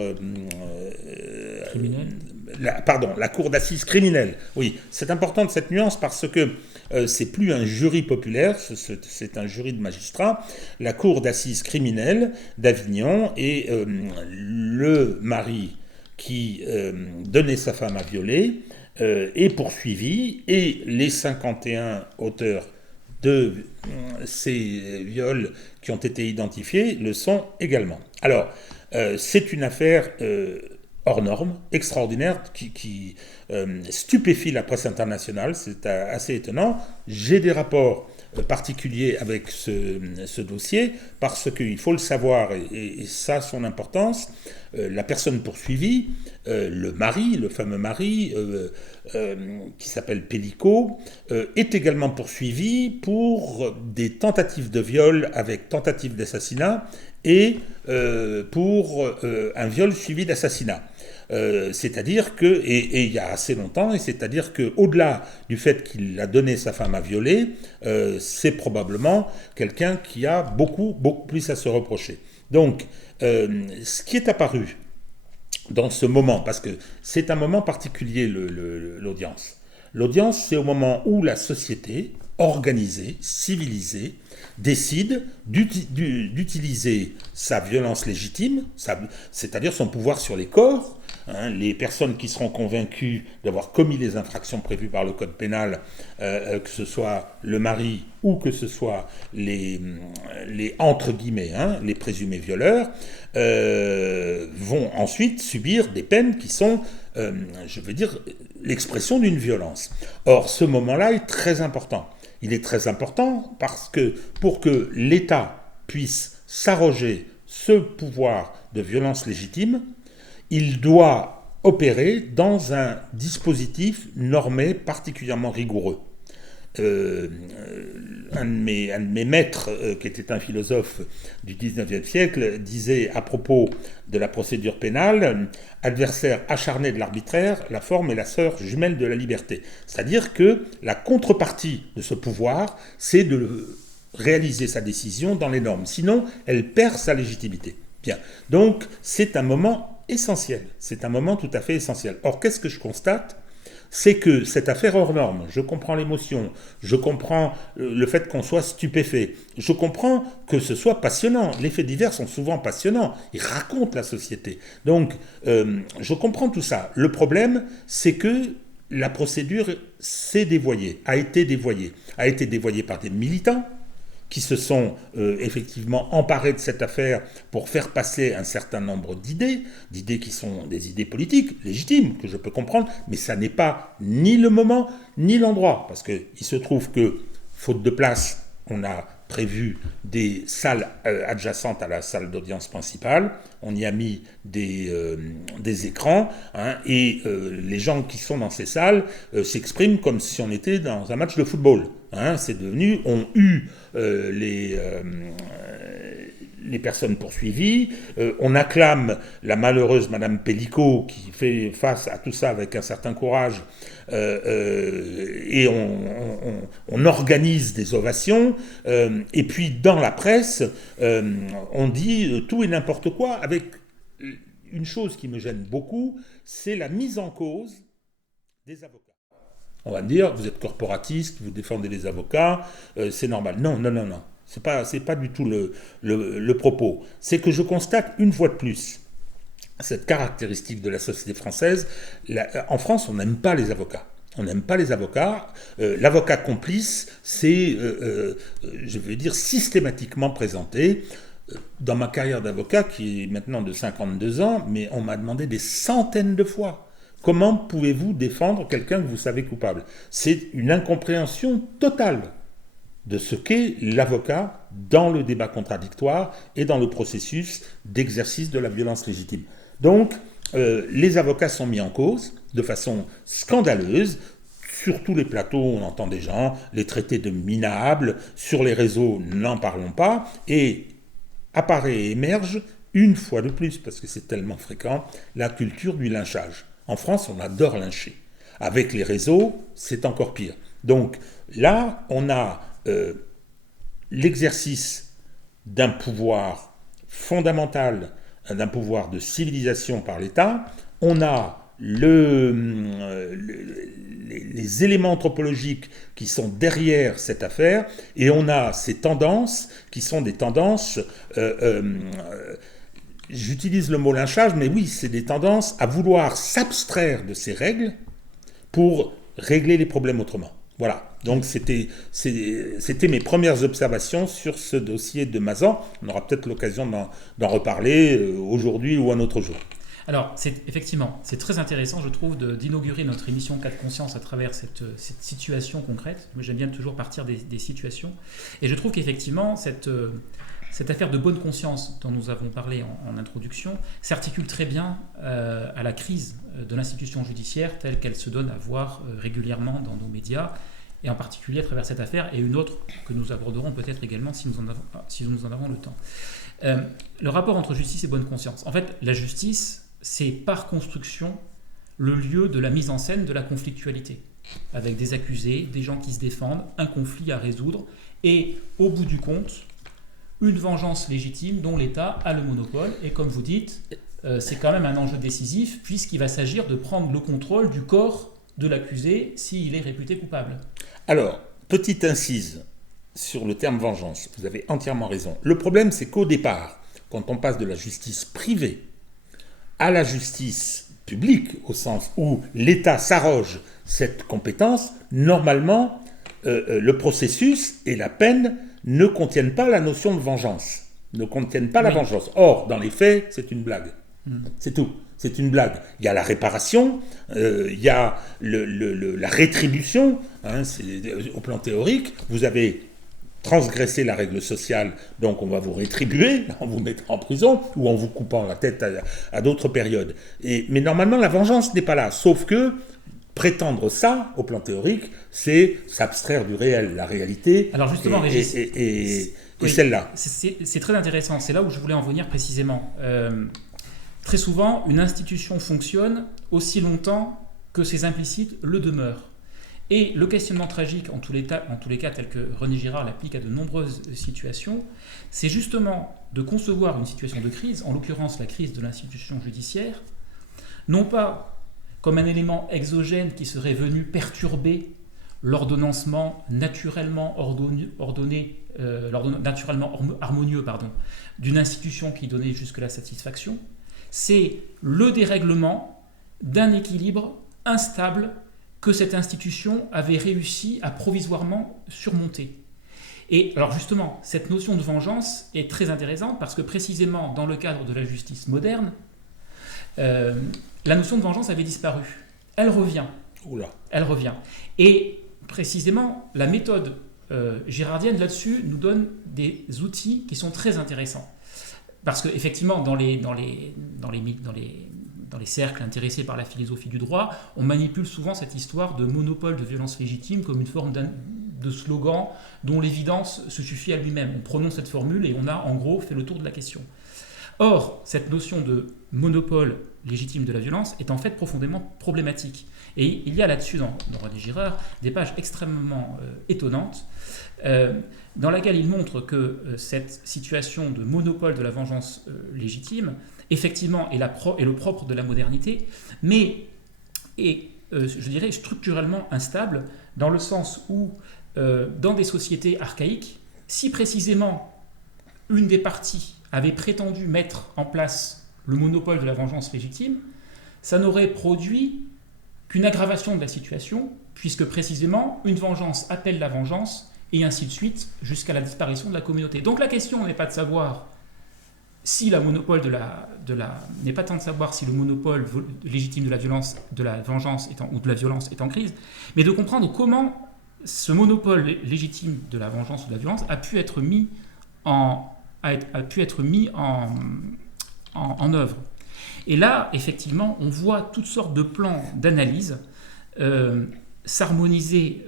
criminelle. La cour d'assises criminelle. Oui, c'est important de cette nuance parce que c'est plus un jury populaire, c'est un jury de magistrats. La cour d'assises criminelle d'Avignon et le mari qui donnait sa femme à violer est poursuivi et les 51 auteurs de ces viols qui ont été identifiés le sont également. Alors, c'est une affaire hors norme, extraordinaire, qui stupéfie la presse internationale, c'est assez étonnant. J'ai des rapports particuliers avec ce dossier, parce qu'il faut le savoir, et ça a son importance, la personne poursuivie, le mari, le fameux mari, qui s'appelle Pellico, est également poursuivi pour des tentatives de viol avec tentative d'assassinat et pour un viol suivi d'assassinat. C'est-à-dire que, et il y a assez longtemps, et c'est-à-dire qu'au-delà du fait qu'il a donné sa femme à violer, c'est probablement quelqu'un qui a beaucoup plus à se reprocher. Donc, ce qui est apparu dans ce moment, parce que c'est un moment particulier, l'audience. L'audience, c'est au moment où la société, organisée, civilisée, décide d'utiliser sa violence légitime, c'est-à-dire son pouvoir sur les corps. Les personnes qui seront convaincues d'avoir commis les infractions prévues par le code pénal, que ce soit le mari ou que ce soit les entre guillemets, les présumés violeurs, vont ensuite subir des peines qui sont, je veux dire, l'expression d'une violence. Or, ce moment-là est très important. Il est très important parce que pour que l'État puisse s'arroger ce pouvoir de violence légitime, il doit opérer dans un dispositif normé particulièrement rigoureux. Un de mes maîtres, qui était un philosophe du 19e siècle, disait à propos de la procédure pénale, adversaire acharné de l'arbitraire, la forme est la sœur jumelle de la liberté. C'est-à-dire que la contrepartie de ce pouvoir, c'est de réaliser sa décision dans les normes. Sinon, elle perd sa légitimité. Bien. Donc, c'est un moment essentiel. C'est un moment tout à fait essentiel. Or, qu'est-ce que je constate ? C'est que cette affaire hors norme, je comprends l'émotion, je comprends le fait qu'on soit stupéfait, je comprends que ce soit passionnant. Les faits divers sont souvent passionnants, ils racontent la société. Donc, je comprends tout ça. Le problème, c'est que la procédure s'est dévoyée, a été dévoyée par des militants, qui se sont effectivement emparés de cette affaire pour faire passer un certain nombre d'idées qui sont des idées politiques, légitimes, que je peux comprendre, mais ça n'est pas ni le moment, ni l'endroit, parce qu'il se trouve que, faute de place, on a prévu des salles adjacentes à la salle d'audience principale, on y a mis des écrans, et les gens qui sont dans ces salles s'expriment comme si on était dans un match de football. C'est devenu, ont eu les personnes poursuivies, on acclame la malheureuse Madame Pellico qui fait face à tout ça avec un certain courage, et on organise des ovations, et puis dans la presse, on dit tout et n'importe quoi avec une chose qui me gêne beaucoup, c'est la mise en cause des avocats. On va me dire, vous êtes corporatiste, vous défendez les avocats, c'est normal. Non. C'est pas du tout le propos. C'est que je constate une fois de plus cette caractéristique de la société française. En France, on n'aime pas les avocats. On n'aime pas les avocats. L'avocat complice, c'est, je veux dire, systématiquement présenté. Dans ma carrière d'avocat, qui est maintenant de 52 ans, mais on m'a demandé des centaines de fois, comment pouvez-vous défendre quelqu'un que vous savez coupable ? C'est une incompréhension totale de ce qu'est l'avocat dans le débat contradictoire et dans le processus d'exercice de la violence légitime. Donc, les avocats sont mis en cause de façon scandaleuse. Sur tous les plateaux, on entend des gens les traiter de minables. Sur les réseaux, n'en parlons pas. Et apparaît et émerge, une fois de plus, parce que c'est tellement fréquent, la culture du lynchage. En France, on adore lyncher. Avec les réseaux, c'est encore pire. Donc là, on a l'exercice d'un pouvoir fondamental, d'un pouvoir de civilisation par l'État. On a les éléments anthropologiques qui sont derrière cette affaire, et on a ces tendances qui sont des tendances, j'utilise le mot lynchage, mais oui, c'est des tendances à vouloir s'abstraire de ces règles pour régler les problèmes autrement. Voilà, donc c'était mes premières observations sur ce dossier de Mazan. On aura peut-être l'occasion d'en reparler aujourd'hui ou un autre jour. Alors, effectivement, c'est très intéressant, je trouve, d'inaugurer notre émission Cas de conscience à travers cette situation concrète. Moi, j'aime bien toujours partir des situations. Et je trouve qu'effectivement, cette affaire de bonne conscience dont nous avons parlé en introduction s'articule très bien à la crise de l'institution judiciaire telle qu'elle se donne à voir régulièrement dans nos médias, et en particulier à travers cette affaire, et une autre que nous aborderons peut-être également si nous en avons le temps. Le rapport entre justice et bonne conscience. En fait, la justice, c'est par construction le lieu de la mise en scène de la conflictualité, avec des accusés, des gens qui se défendent, un conflit à résoudre, et au bout du compte, une vengeance légitime dont l'État a le monopole. Et comme vous dites, c'est quand même un enjeu décisif, puisqu'il va s'agir de prendre le contrôle du corps de l'accusé s'il est réputé coupable. Alors, petite incise sur le terme vengeance, vous avez entièrement raison. Le problème, c'est qu'au départ, quand on passe de la justice privée à la justice publique, au sens où l'État s'arroge cette compétence, normalement, le processus et la peine ne contiennent pas la notion de vengeance, ne contiennent pas la vengeance. Or, dans les faits, c'est une blague. C'est tout. C'est une blague. Il y a la réparation, il y a la rétribution. Au plan théorique, vous avez transgresser la règle sociale, donc on va vous rétribuer en vous mettant en prison ou en vous coupant la tête à d'autres périodes. Mais normalement, la vengeance n'est pas là, sauf que prétendre ça, au plan théorique, c'est s'abstraire du réel, la réalité. Alors justement, Régis, et celle-là. C'est très intéressant, c'est là où je voulais en venir précisément. Très souvent, une institution fonctionne aussi longtemps que ses implicites le demeurent. Et le questionnement tragique, en tous les cas tel que René Girard l'applique à de nombreuses situations, c'est justement de concevoir une situation de crise, en l'occurrence la crise de l'institution judiciaire, non pas comme un élément exogène qui serait venu perturber l'ordonnancement naturellement harmonieux d'une institution qui donnait jusque-là satisfaction, c'est le dérèglement d'un équilibre instable que cette institution avait réussi à provisoirement surmonter. Et alors justement, cette notion de vengeance est très intéressante parce que précisément dans le cadre de la justice moderne, la notion de vengeance avait disparu. Elle revient. Oula. Elle revient. Et précisément, la méthode girardienne là-dessus nous donne des outils qui sont très intéressants. Parce qu'effectivement, dans les cercles intéressés par la philosophie du droit, on manipule souvent cette histoire de monopole de violence légitime comme une forme de slogan dont l'évidence se suffit à lui-même. On prononce cette formule et on a en gros fait le tour de la question. Or, cette notion de monopole légitime de la violence est en fait profondément problématique. Et il y a là-dessus, dans René Girard, des pages extrêmement étonnantes, dans laquelle il montre que cette situation de monopole de la vengeance légitime, effectivement, est le propre de la modernité, mais est, je dirais, structurellement instable, dans le sens où, dans des sociétés archaïques, si précisément une des parties avait prétendu mettre en place le monopole de la vengeance légitime, ça n'aurait produit qu'une aggravation de la situation, puisque précisément une vengeance appelle la vengeance, et ainsi de suite, jusqu'à la disparition de la communauté. Donc la question n'est pas de savoir si la monopole n'est pas tant de savoir si le monopole légitime de la violence, de la vengeance ou de la violence est en crise, mais de comprendre comment ce monopole légitime de la vengeance ou de la violence a pu être mis en œuvre. Et là, effectivement, on voit toutes sortes de plans d'analyse s'harmoniser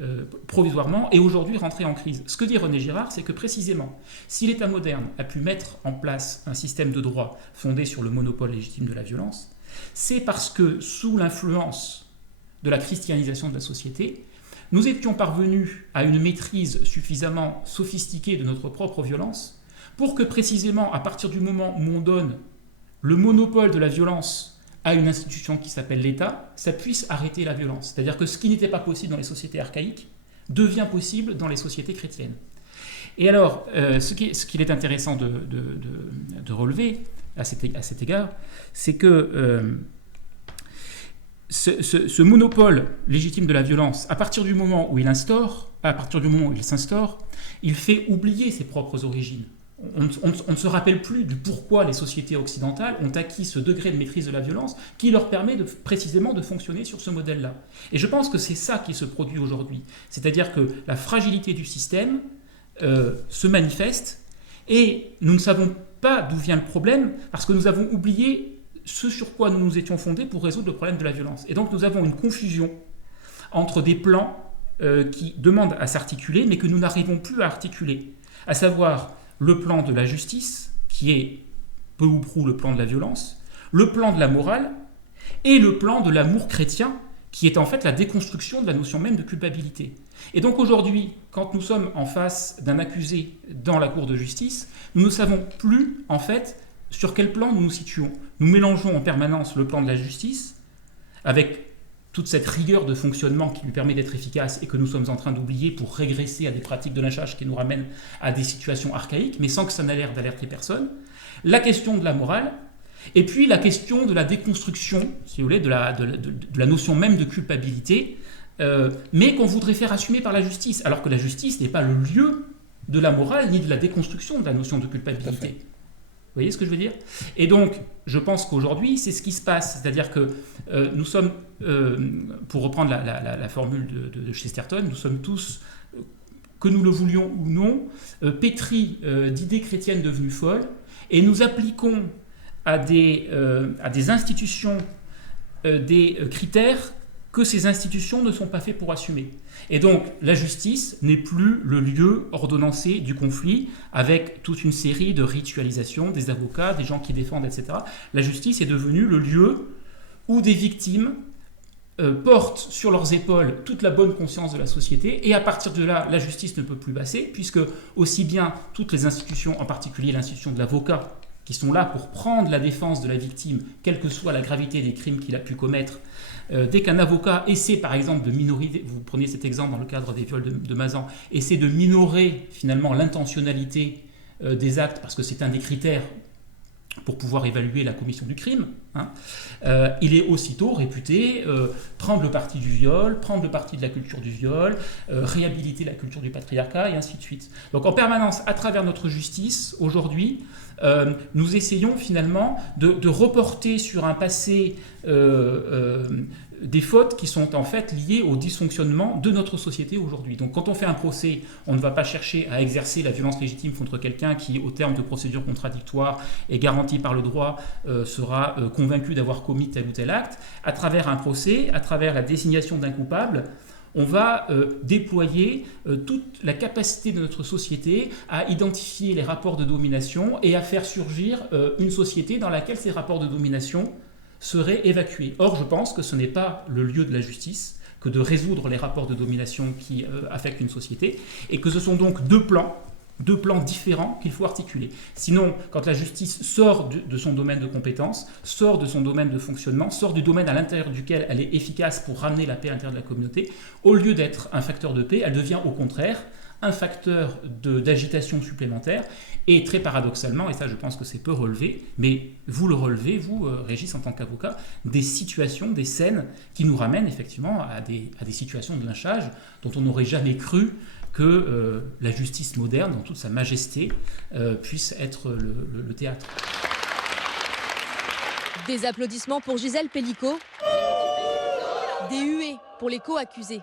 provisoirement et aujourd'hui rentrer en crise. Ce que dit René Girard, c'est que précisément, si l'État moderne a pu mettre en place un système de droit fondé sur le monopole légitime de la violence, c'est parce que, sous l'influence de la christianisation de la société, nous étions parvenus à une maîtrise suffisamment sophistiquée de notre propre violence pour que précisément, à partir du moment où on donne le monopole de la violence à une institution qui s'appelle l'État, ça puisse arrêter la violence. C'est-à-dire que ce qui n'était pas possible dans les sociétés archaïques devient possible dans les sociétés chrétiennes. Et alors, ce qu'il est intéressant de relever à cet égard, c'est que ce monopole légitime de la violence, à partir du moment où il s'instaure, il fait oublier ses propres origines. On ne se rappelle plus du pourquoi les sociétés occidentales ont acquis ce degré de maîtrise de la violence qui leur permet précisément de fonctionner sur ce modèle-là. Et je pense que c'est ça qui se produit aujourd'hui. C'est-à-dire que la fragilité du système se manifeste et nous ne savons pas d'où vient le problème parce que nous avons oublié ce sur quoi nous nous étions fondés pour résoudre le problème de la violence. Et donc nous avons une confusion entre des plans qui demandent à s'articuler mais que nous n'arrivons plus à articuler, à savoir le plan de la justice, qui est peu ou prou le plan de la violence, le plan de la morale, et le plan de l'amour chrétien, qui est en fait la déconstruction de la notion même de culpabilité. Et donc aujourd'hui, quand nous sommes en face d'un accusé dans la cour de justice, nous ne savons plus, en fait, sur quel plan nous nous situons. Nous mélangeons en permanence le plan de la justice, avec toute cette rigueur de fonctionnement qui lui permet d'être efficace et que nous sommes en train d'oublier pour régresser à des pratiques de lynchage qui nous ramènent à des situations archaïques, mais sans que ça n'ait l'air d'alerter personne. La question de la morale, et puis la question de la déconstruction, si vous voulez, de la notion même de culpabilité, mais qu'on voudrait faire assumer par la justice, alors que la justice n'est pas le lieu de la morale ni de la déconstruction de la notion de culpabilité. Vous voyez ce que je veux dire ? Et donc, je pense qu'aujourd'hui, c'est ce qui se passe. C'est-à-dire que nous sommes, pour reprendre la formule de Chesterton, nous sommes tous, que nous le voulions ou non, pétris d'idées chrétiennes devenues folles, et nous appliquons à des institutions des critères que ces institutions ne sont pas faites pour assumer. Et donc, la justice n'est plus le lieu ordonnancé du conflit avec toute une série de ritualisations, des avocats, des gens qui défendent, etc. La justice est devenue le lieu où des victimes portent sur leurs épaules toute la bonne conscience de la société, et à partir de là, la justice ne peut plus passer, puisque aussi bien toutes les institutions, en particulier l'institution de l'avocat, qui sont là pour prendre la défense de la victime, quelle que soit la gravité des crimes qu'il a pu commettre. Dès qu'un avocat essaie, par exemple, de minorer, vous prenez cet exemple dans le cadre des viols de Mazan, essaie de minorer finalement l'intentionnalité des actes, parce que c'est un des critères pour pouvoir évaluer la commission du crime, il est aussitôt réputé prendre le parti du viol, prendre le parti de la culture du viol, réhabiliter la culture du patriarcat, et ainsi de suite. Donc en permanence, à travers notre justice, aujourd'hui, nous essayons finalement de reporter sur un passé des fautes qui sont en fait liées au dysfonctionnement de notre société aujourd'hui. Donc quand on fait un procès, on ne va pas chercher à exercer la violence légitime contre quelqu'un qui, au terme de procédures contradictoires et garanties par le droit, sera convaincu d'avoir commis tel ou tel acte. À travers un procès, à travers la désignation d'un coupable, on va déployer toute la capacité de notre société à identifier les rapports de domination et à faire surgir une société dans laquelle ces rapports de domination seraient évacués. Or, je pense que ce n'est pas le lieu de la justice que de résoudre les rapports de domination qui affectent une société, et que ce sont donc deux plans différents qu'il faut articuler. Sinon, quand la justice sort de son domaine de compétence, sort de son domaine de fonctionnement, sort du domaine à l'intérieur duquel elle est efficace pour ramener la paix à l'intérieur de la communauté, au lieu d'être un facteur de paix, elle devient au contraire un facteur d'agitation supplémentaire, et très paradoxalement, et ça je pense que c'est peu relevé, mais vous le relevez, vous, Régis, en tant qu'avocat, des situations, des scènes qui nous ramènent effectivement à des situations de lynchage dont on n'aurait jamais cru que la justice moderne, dans toute sa majesté, puisse être le théâtre. Des applaudissements pour Gisèle Pellicot. Des huées pour les co-accusés.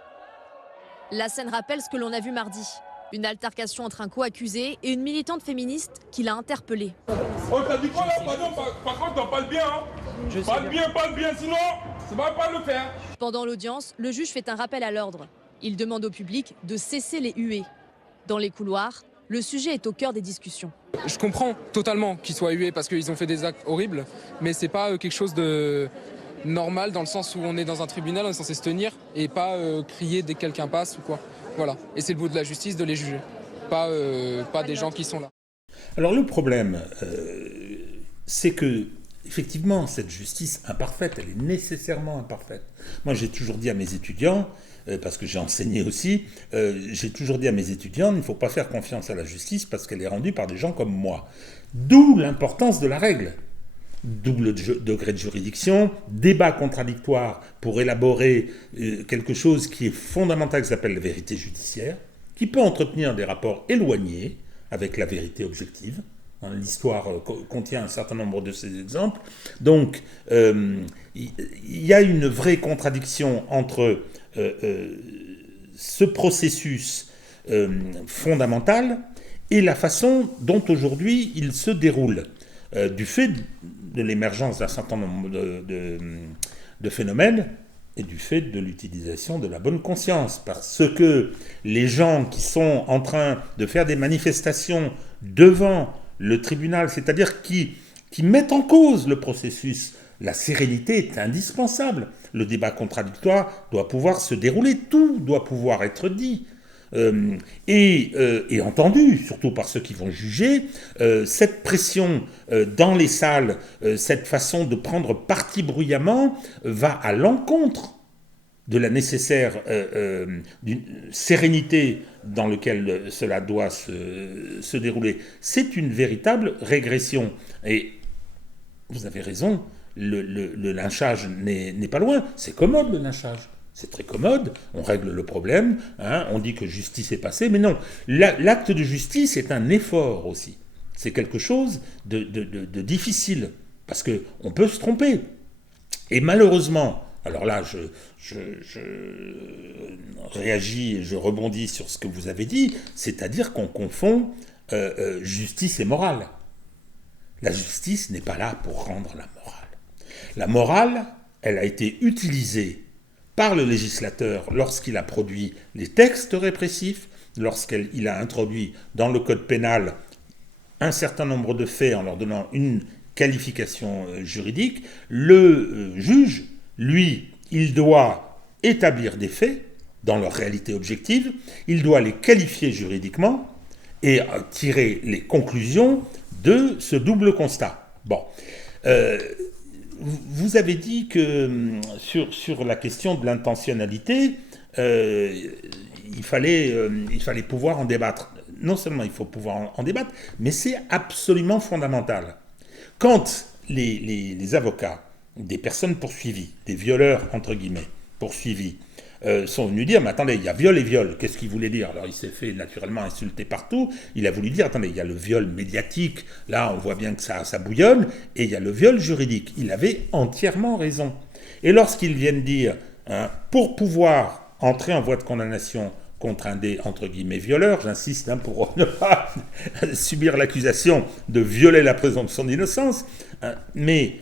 La scène rappelle ce que l'on a vu mardi. Une altercation entre un co-accusé et une militante féministe qui l'a interpellée. Oh, t'as dit quoi là? Pardon, par contre, t'en parles bien, hein? Parle bien, sinon, ça va pas le faire. Pendant l'audience, le juge fait un rappel à l'ordre. Il demande au public de cesser les huées. Dans les couloirs, le sujet est au cœur des discussions. Je comprends totalement qu'ils soient hués parce qu'ils ont fait des actes horribles, mais c'est pas quelque chose de normal dans le sens où on est dans un tribunal, on est censé se tenir et pas crier dès que quelqu'un passe ou quoi. Voilà. Et c'est le bout de la justice de les juger, pas des gens qui sont là. Alors le problème, c'est que effectivement cette justice imparfaite, elle est nécessairement imparfaite. Moi j'ai toujours dit à mes étudiants, parce que j'ai enseigné aussi, j'ai toujours dit à mes étudiants, il ne faut pas faire confiance à la justice parce qu'elle est rendue par des gens comme moi. D'où l'importance de la règle. Double degré de juridiction, débat contradictoire pour élaborer quelque chose qui est fondamental, qui s'appelle la vérité judiciaire, qui peut entretenir des rapports éloignés avec la vérité objective. L'histoire contient un certain nombre de ces exemples. Donc, il y a une vraie contradiction entre ce processus fondamental et la façon dont aujourd'hui il se déroule, du fait de l'émergence d'un certain nombre de phénomènes et du fait de l'utilisation de la bonne conscience. Parce que les gens qui sont en train de faire des manifestations devant le tribunal, c'est-à-dire qui mettent en cause le processus, la sérénité est indispensable. Le débat contradictoire doit pouvoir se dérouler, tout doit pouvoir être dit. Et entendu, surtout par ceux qui vont juger, cette pression dans les salles, cette façon de prendre parti bruyamment, va à l'encontre de la nécessaire d'une sérénité dans laquelle cela doit se dérouler. C'est une véritable régression. Et vous avez raison, le lynchage n'est pas loin. C'est commode le lynchage. C'est très commode, on règle le problème, hein, on dit que justice est passée, mais non, l'acte de justice est un effort aussi. C'est quelque chose de difficile, parce qu'on peut se tromper. Et malheureusement, alors là, je réagis et je rebondis sur ce que vous avez dit, c'est-à-dire qu'on confond justice et morale. La justice n'est pas là pour rendre la morale. La morale, elle a été utilisée par le législateur lorsqu'il a produit les textes répressifs, lorsqu'il a introduit dans le code pénal un certain nombre de faits en leur donnant une qualification juridique. Le juge, lui, il doit établir des faits dans leur réalité objective, il doit les qualifier juridiquement et tirer les conclusions de ce double constat. Bon. Vous avez dit que sur la question de l'intentionnalité, il fallait pouvoir en débattre. Non seulement il faut pouvoir en débattre, mais c'est absolument fondamental. Quand les avocats des personnes poursuivies, des violeurs entre guillemets poursuivis, sont venus dire, mais attendez, il y a viol et viol, qu'est-ce qu'il voulait dire? Alors il s'est fait naturellement insulter partout, il a voulu dire, attendez, il y a le viol médiatique, là on voit bien que ça bouillonne, et il y a le viol juridique. Il avait entièrement raison. Et lorsqu'ils viennent dire, hein, pour pouvoir entrer en voie de condamnation contre un des, entre guillemets, violeurs, j'insiste, hein, pour ne pas subir l'accusation de violer la présomption d'innocence, hein, mais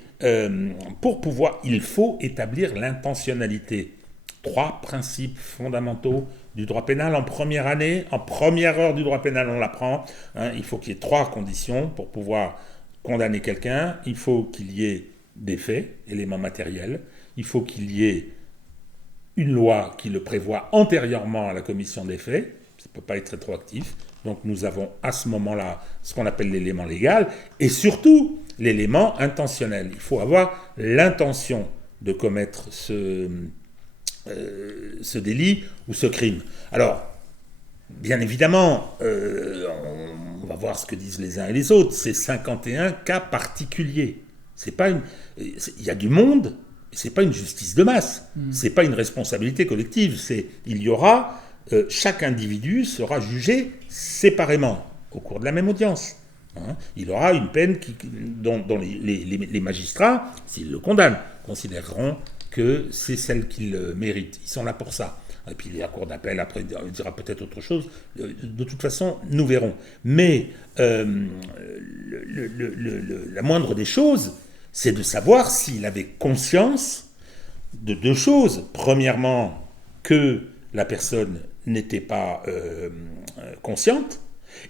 pour pouvoir, il faut établir l'intentionnalité. 3 principes fondamentaux du droit pénal en première année, en première heure du droit pénal, on l'apprend. Il faut qu'il y ait 3 conditions pour pouvoir condamner quelqu'un. Il faut qu'il y ait des faits, éléments matériels. Il faut qu'il y ait une loi qui le prévoit antérieurement à la commission des faits. Ça ne peut pas être rétroactif. Donc nous avons à ce moment-là ce qu'on appelle l'élément légal et surtout l'élément intentionnel. Il faut avoir l'intention de commettre ce délit ou ce crime. Alors, bien évidemment, on va voir ce que disent les uns et les autres. C'est 51 cas particuliers. Il y a du monde, c'est pas une justice de masse. C'est pas une responsabilité collective. Chaque individu sera jugé séparément au cours de la même audience. Il aura une peine dont les magistrats, s'ils le condamnent, considéreront que c'est celle qu'il mérite. Ils sont là pour ça. Et puis la cour d'appel, après, dira peut-être autre chose. De toute façon, nous verrons. Mais la moindre des choses, c'est de savoir s'il avait conscience de 2 choses. Premièrement, que la personne n'était pas consciente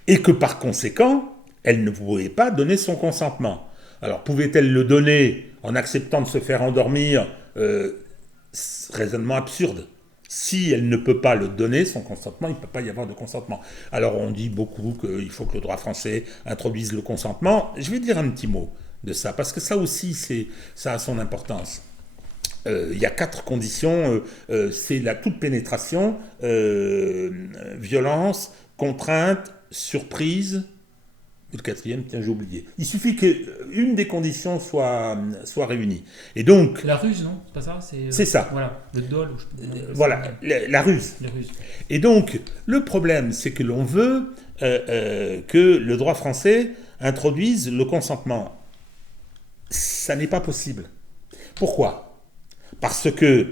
et que par conséquent, elle ne pouvait pas donner son consentement. Alors, pouvait-elle le donner en acceptant de se faire endormir ? Raisonnement absurde. Si elle ne peut pas le donner, son consentement, il ne peut pas y avoir de consentement. Alors, on dit beaucoup qu'il faut que le droit français introduise le consentement. Je vais dire un petit mot de ça, parce que ça aussi, ça a son importance. Il y a 4 conditions. C'est la toute pénétration, violence, contrainte, surprise. Le 4e, tiens, j'ai oublié. Il suffit qu'une des conditions soit réunie. Et donc... La ruse, non ? C'est pas ça ? C'est ça. Voilà, le dol. Voilà, la ruse. Et donc, le problème, c'est que l'on veut que le droit français introduise le consentement. Ça n'est pas possible. Pourquoi ? Parce que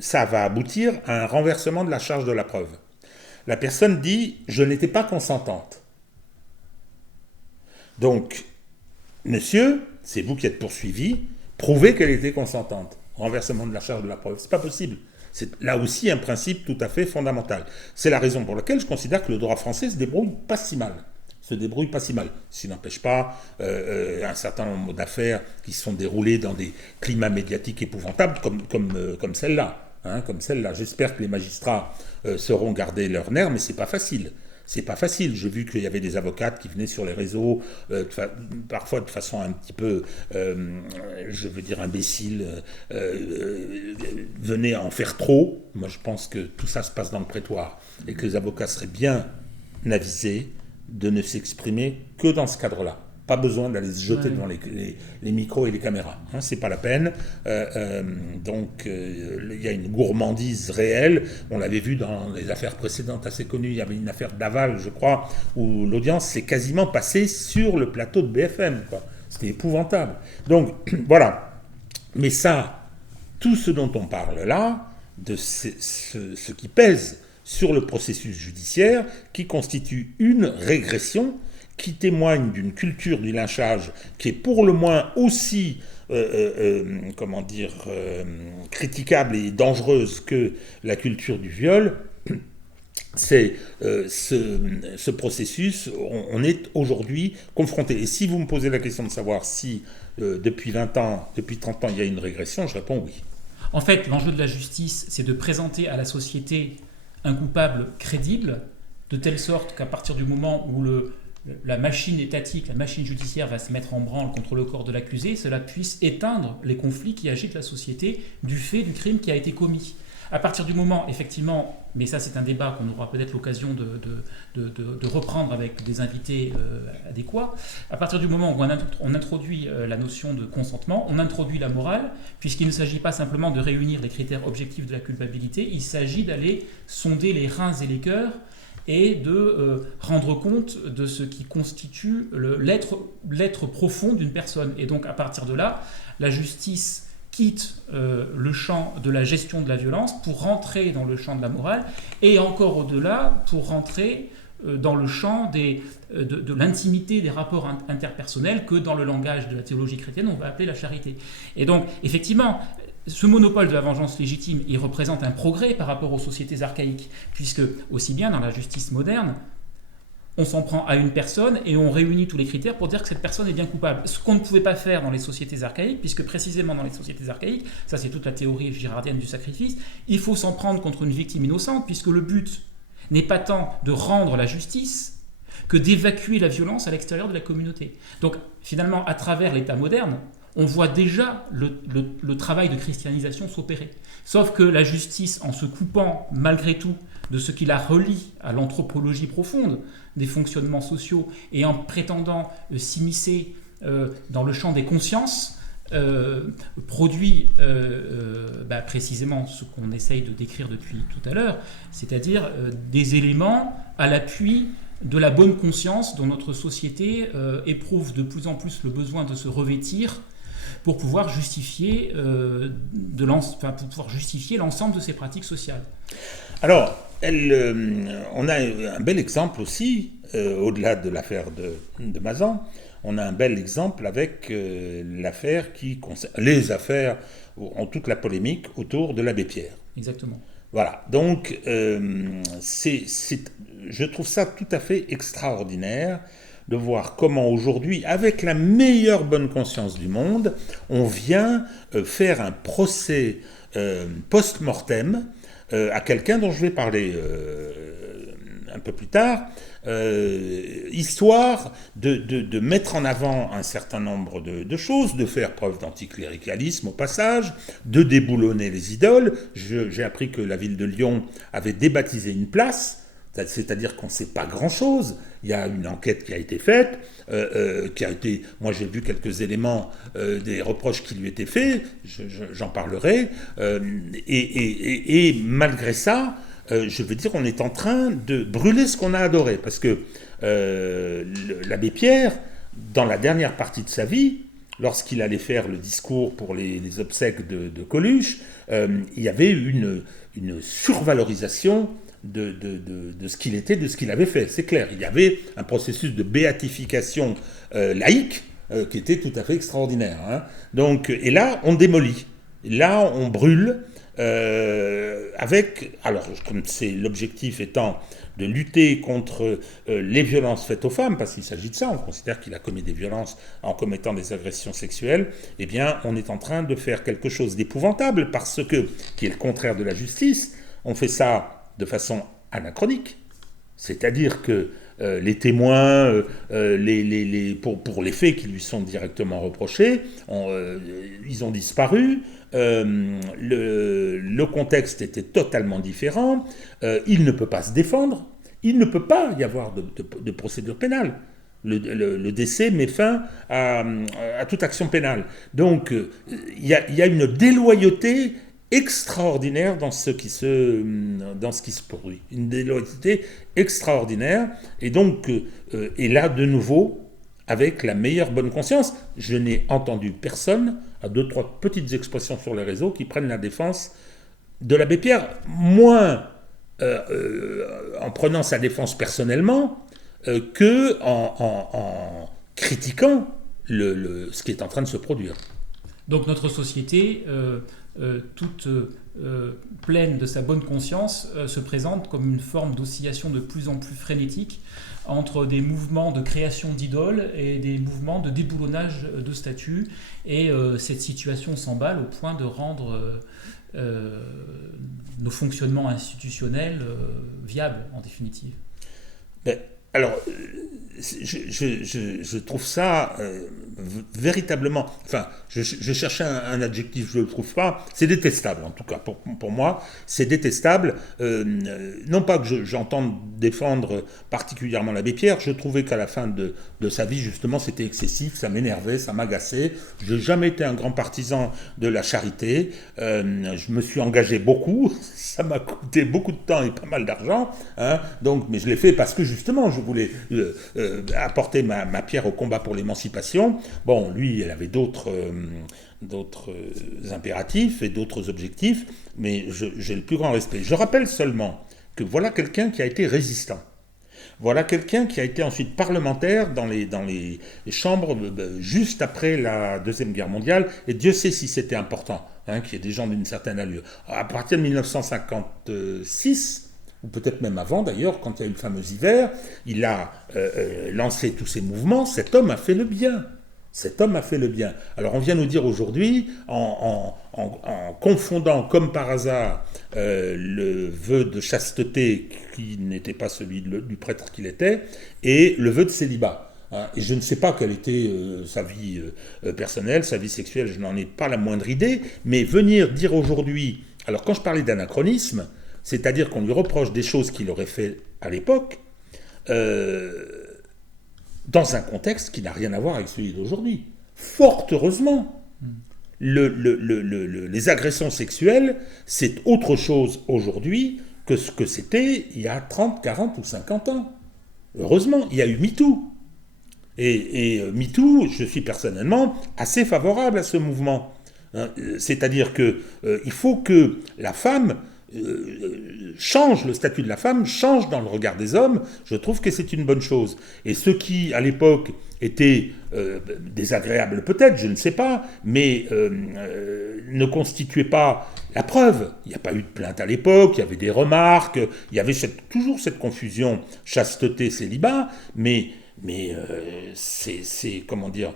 ça va aboutir à un renversement de la charge de la preuve. La personne dit « je n'étais pas consentante ». Donc, monsieur, c'est vous qui êtes poursuivi, prouvez qu'elle était consentante. Renversement de la charge de la preuve, c'est pas possible. C'est là aussi un principe tout à fait fondamental. C'est la raison pour laquelle je considère que le droit français se débrouille pas si mal. Ce qui n'empêche pas un certain nombre d'affaires qui se sont déroulées dans des climats médiatiques épouvantables comme celle-là. Comme celle-là. J'espère que les magistrats sauront garder leur nerf, mais c'est pas facile. C'est pas facile. J'ai vu qu'il y avait des avocates qui venaient sur les réseaux, parfois de façon un petit peu, je veux dire, imbécile, venaient en faire trop. Moi, je pense que tout ça se passe dans le prétoire et que les avocats seraient bien avisés de ne s'exprimer que dans ce cadre-là. Pas besoin d'aller se jeter devant les micros et les caméras. C'est pas la peine. Donc, il y a une gourmandise réelle. On l'avait vu dans les affaires précédentes assez connues. Il y avait une affaire d'Aval, je crois, où l'audience s'est quasiment passée sur le plateau de BFM. C'était épouvantable. Donc, voilà. Mais ça, tout ce dont on parle là, de ce qui pèse sur le processus judiciaire, qui constitue une régression qui témoigne d'une culture du lynchage qui est pour le moins aussi critiquable et dangereuse que la culture du viol. C'est ce processus, on est aujourd'hui confronté. Et si vous me posez la question de savoir si depuis 20 ans, depuis 30 ans, il y a une régression, je réponds oui. En fait, l'enjeu de la justice, c'est de présenter à la société un coupable crédible, de telle sorte qu'à partir du moment où la machine étatique, la machine judiciaire va se mettre en branle contre le corps de l'accusé, cela puisse éteindre les conflits qui agitent la société du fait du crime qui a été commis. À partir du moment, effectivement, mais ça c'est un débat qu'on aura peut-être l'occasion de reprendre avec des invités adéquats, à partir du moment où on introduit la notion de consentement, on introduit la morale, puisqu'il ne s'agit pas simplement de réunir les critères objectifs de la culpabilité, il s'agit d'aller sonder les reins et les cœurs et de rendre compte de ce qui constitue l'être profond d'une personne. Et donc à partir de là, la justice quitte le champ de la gestion de la violence pour rentrer dans le champ de la morale, et encore au-delà, pour rentrer dans le champ de l'intimité des rapports interpersonnels que dans le langage de la théologie chrétienne, on va appeler la charité. Et donc, effectivement, ce monopole de la vengeance légitime, il représente un progrès par rapport aux sociétés archaïques, puisque, aussi bien dans la justice moderne, on s'en prend à une personne et on réunit tous les critères pour dire que cette personne est bien coupable. Ce qu'on ne pouvait pas faire dans les sociétés archaïques, puisque précisément dans les sociétés archaïques, ça c'est toute la théorie girardienne du sacrifice, il faut s'en prendre contre une victime innocente, puisque le but n'est pas tant de rendre la justice que d'évacuer la violence à l'extérieur de la communauté. Donc finalement, à travers l'État moderne, on voit déjà le travail de christianisation s'opérer. Sauf que la justice, en se coupant malgré tout de ce qui la relie à l'anthropologie profonde des fonctionnements sociaux et en prétendant s'immiscer dans le champ des consciences, produit précisément ce qu'on essaye de décrire depuis tout à l'heure, c'est-à-dire des éléments à l'appui de la bonne conscience dont notre société éprouve de plus en plus le besoin de se revêtir pour pouvoir justifier, l'ensemble de ces pratiques sociales. Alors, on a un bel exemple aussi, au-delà de l'affaire de Mazan, on a un bel exemple avec l'affaire qui concerne les affaires, en toute la polémique autour de l'abbé Pierre. Exactement. Voilà, donc je trouve ça tout à fait extraordinaire de voir comment aujourd'hui, avec la meilleure bonne conscience du monde, on vient faire un procès post-mortem à quelqu'un dont je vais parler un peu plus tard, histoire de mettre en avant un certain nombre de choses, de faire preuve d'anticléricalisme au passage, de déboulonner les idoles. J'ai appris que la ville de Lyon avait débaptisé une place, c'est-à-dire qu'on ne sait pas grand-chose. Il y a une enquête qui a été faite, moi j'ai vu quelques éléments des reproches qui lui étaient faits, j'en parlerai, et malgré ça, je veux dire, on est en train de brûler ce qu'on a adoré, parce que l'abbé Pierre, dans la dernière partie de sa vie, lorsqu'il allait faire le discours pour les obsèques de Coluche, il y avait une survalorisation de ce qu'il était, de ce qu'il avait fait. C'est clair, il y avait un processus de béatification laïque qui était tout à fait extraordinaire. Hein. Donc, et là, on démolit. Là, on brûle alors, comme c'est l'objectif étant de lutter contre les violences faites aux femmes, parce qu'il s'agit de ça, on considère qu'il a commis des violences en commettant des agressions sexuelles, eh bien, on est en train de faire quelque chose d'épouvantable, qui est le contraire de la justice. On fait ça de façon anachronique, c'est-à-dire que les témoins, pour les faits qui lui sont directement reprochés, ils ont disparu, le contexte était totalement différent, il ne peut pas se défendre, il ne peut pas y avoir de procédure pénale. Le décès met fin à toute action pénale. Donc il y a une déloyauté extraordinaire dans ce qui se produit. Une déloyauté extraordinaire. Et donc, et là, de nouveau, avec la meilleure bonne conscience, je n'ai entendu personne, à 2-3 petites expressions sur les réseaux, qui prennent la défense de l'abbé Pierre, moins en prenant sa défense personnellement, que en critiquant ce qui est en train de se produire. Donc notre société, toute pleine de sa bonne conscience, se présente comme une forme d'oscillation de plus en plus frénétique entre des mouvements de création d'idoles et des mouvements de déboulonnage de statues. Et cette situation s'emballe au point de rendre nos fonctionnements institutionnels viables, en définitive. Alors, je trouve ça véritablement... Enfin, je cherchais un adjectif, je ne le trouve pas. C'est détestable, en tout cas. Pour moi, c'est détestable. Non pas que j'entende défendre particulièrement l'abbé Pierre. Je trouvais qu'à la fin de sa vie, justement, c'était excessif. Ça m'énervait, ça m'agaçait. Je n'ai jamais été un grand partisan de la charité. Je me suis engagé beaucoup. Ça m'a coûté beaucoup de temps et pas mal d'argent. Hein. Donc, mais je l'ai fait parce que, justement, je voulais apporter ma pierre au combat pour l'émancipation. Bon, lui, il avait d'autres impératifs et d'autres objectifs, mais j'ai le plus grand respect. Je rappelle seulement que voilà quelqu'un qui a été résistant. Voilà quelqu'un qui a été ensuite parlementaire dans les chambres juste après la Deuxième Guerre mondiale, et Dieu sait si c'était important, qu'il y ait des gens d'une certaine allure. À partir de 1956, ou peut-être même avant d'ailleurs, quand il y a eu le fameux hiver, il a lancé tous ces mouvements. Cet homme a fait le bien. Cet homme a fait le bien. Alors on vient nous dire aujourd'hui, en confondant comme par hasard le vœu de chasteté, qui n'était pas celui du prêtre qu'il était, et le vœu de célibat. Et je ne sais pas quelle était sa vie personnelle, sa vie sexuelle, je n'en ai pas la moindre idée, mais venir dire aujourd'hui, alors quand je parlais d'anachronisme, c'est-à-dire qu'on lui reproche des choses qu'il aurait fait à l'époque, dans un contexte qui n'a rien à voir avec celui d'aujourd'hui. Fort heureusement, les agressions sexuelles, c'est autre chose aujourd'hui que ce que c'était il y a 30, 40 ou 50 ans. Heureusement, il y a eu MeToo. Et MeToo, je suis personnellement assez favorable à ce mouvement. C'est-à-dire qu'il faut que la femme change, le statut de la femme change dans le regard des hommes. Je trouve que c'est une bonne chose. Et ce qui, à l'époque, était désagréable peut-être, je ne sais pas, mais ne constituait pas la preuve. Il n'y a pas eu de plainte à l'époque, il y avait des remarques, il y avait toujours cette confusion chasteté-célibat, mais c'est comment dire,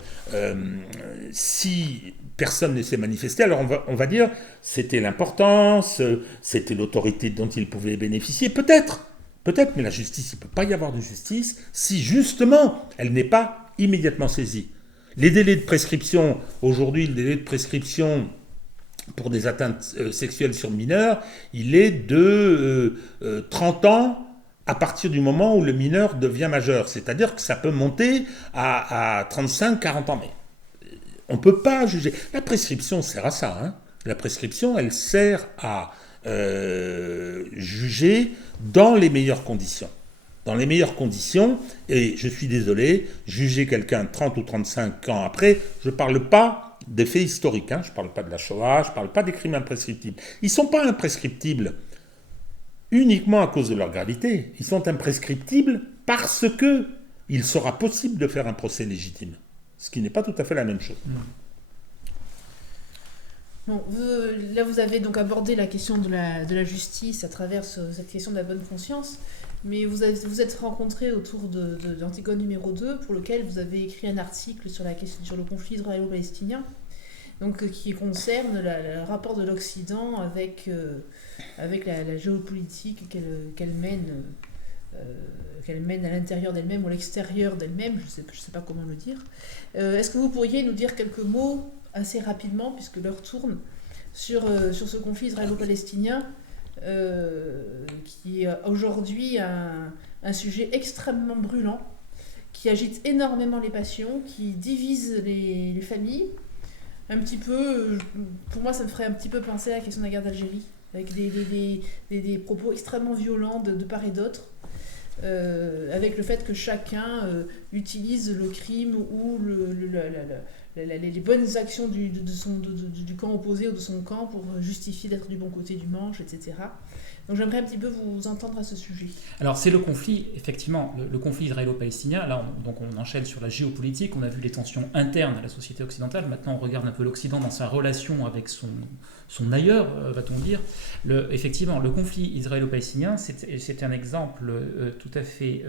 si personne ne s'est manifesté, alors on va dire c'était l'importance, c'était l'autorité dont il pouvait bénéficier, peut-être, mais la justice, il ne peut pas y avoir de justice si justement elle n'est pas immédiatement saisie. Les délais de prescription, aujourd'hui le délai de prescription pour des atteintes sexuelles sur mineurs, il est de 30 ans à partir du moment où le mineur devient majeur. C'est-à-dire que ça peut monter à 35, 40 ans. Mais on ne peut pas juger. La prescription sert à ça. La prescription, elle sert à juger dans les meilleures conditions. Dans les meilleures conditions, et je suis désolé, juger quelqu'un 30 ou 35 ans après, je ne parle pas des faits historiques. Je ne parle pas de la Shoah, je ne parle pas des crimes imprescriptibles. Ils ne sont pas imprescriptibles uniquement à cause de leur gravité. Ils sont imprescriptibles parce que il sera possible de faire un procès légitime. Ce qui n'est pas tout à fait la même chose. Bon, là, vous avez donc abordé la question de la justice à travers cette question de la bonne conscience, mais vous êtes rencontrés autour d'Antigone numéro 2, pour lequel vous avez écrit un article sur le conflit israélo-palestinien, donc, qui concerne le rapport de l'Occident avec la géopolitique qu'elle mène à l'intérieur d'elle-même ou à l'extérieur d'elle-même, je sais pas comment le dire. Est-ce que vous pourriez nous dire quelques mots assez rapidement, puisque l'heure tourne, sur ce conflit israélo-palestinien qui est aujourd'hui un sujet extrêmement brûlant, qui agite énormément les passions, qui divise les familles. Un petit peu, pour moi, ça me ferait un petit peu penser à la question de la guerre d'Algérie, avec des propos extrêmement violents de part et d'autre, avec le fait que chacun utilise le crime ou les bonnes actions du camp opposé ou de son camp pour justifier d'être du bon côté du manche, etc. Donc j'aimerais un petit peu vous entendre à ce sujet. Alors c'est le conflit, effectivement, le conflit israélo-palestinien. Là, on enchaîne sur la géopolitique. On a vu les tensions internes à la société occidentale. Maintenant, on regarde un peu l'Occident dans sa relation avec son ailleurs, va-t-on dire. Effectivement, le conflit israélo-palestinien, c'est un exemple tout à fait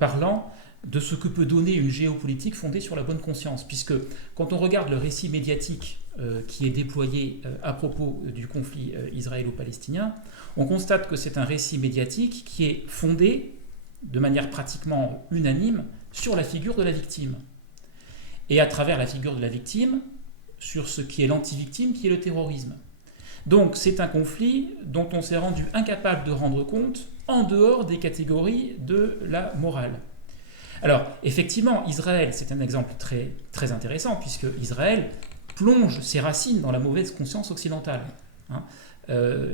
parlant de ce que peut donner une géopolitique fondée sur la bonne conscience. Puisque quand on regarde le récit médiatique qui est déployé à propos du conflit israélo-palestinien, on constate que c'est un récit médiatique qui est fondé de manière pratiquement unanime sur la figure de la victime. Et à travers la figure de la victime, sur ce qui est l'anti-victime, qui est le terrorisme. Donc c'est un conflit dont on s'est rendu incapable de rendre compte en dehors des catégories de la morale. Alors effectivement, Israël, c'est un exemple très, très intéressant, puisque Israël plonge ses racines dans la mauvaise conscience occidentale.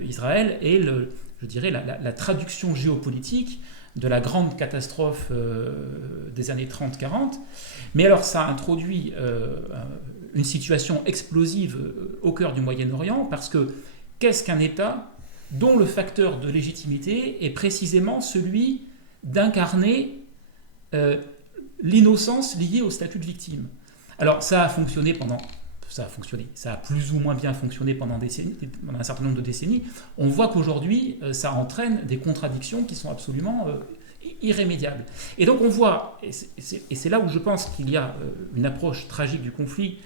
Israël est, je dirais, la traduction géopolitique de la grande catastrophe des années 30-40. Mais alors ça introduit une situation explosive au cœur du Moyen-Orient, parce que qu'est-ce qu'un État dont le facteur de légitimité est précisément celui d'incarner l'innocence liée au statut de victime. Alors ça a plus ou moins bien fonctionné pendant un certain nombre de décennies. On voit qu'aujourd'hui, ça entraîne des contradictions qui sont absolument irrémédiables. Et donc on voit, et c'est là où je pense qu'il y a une approche tragique du conflit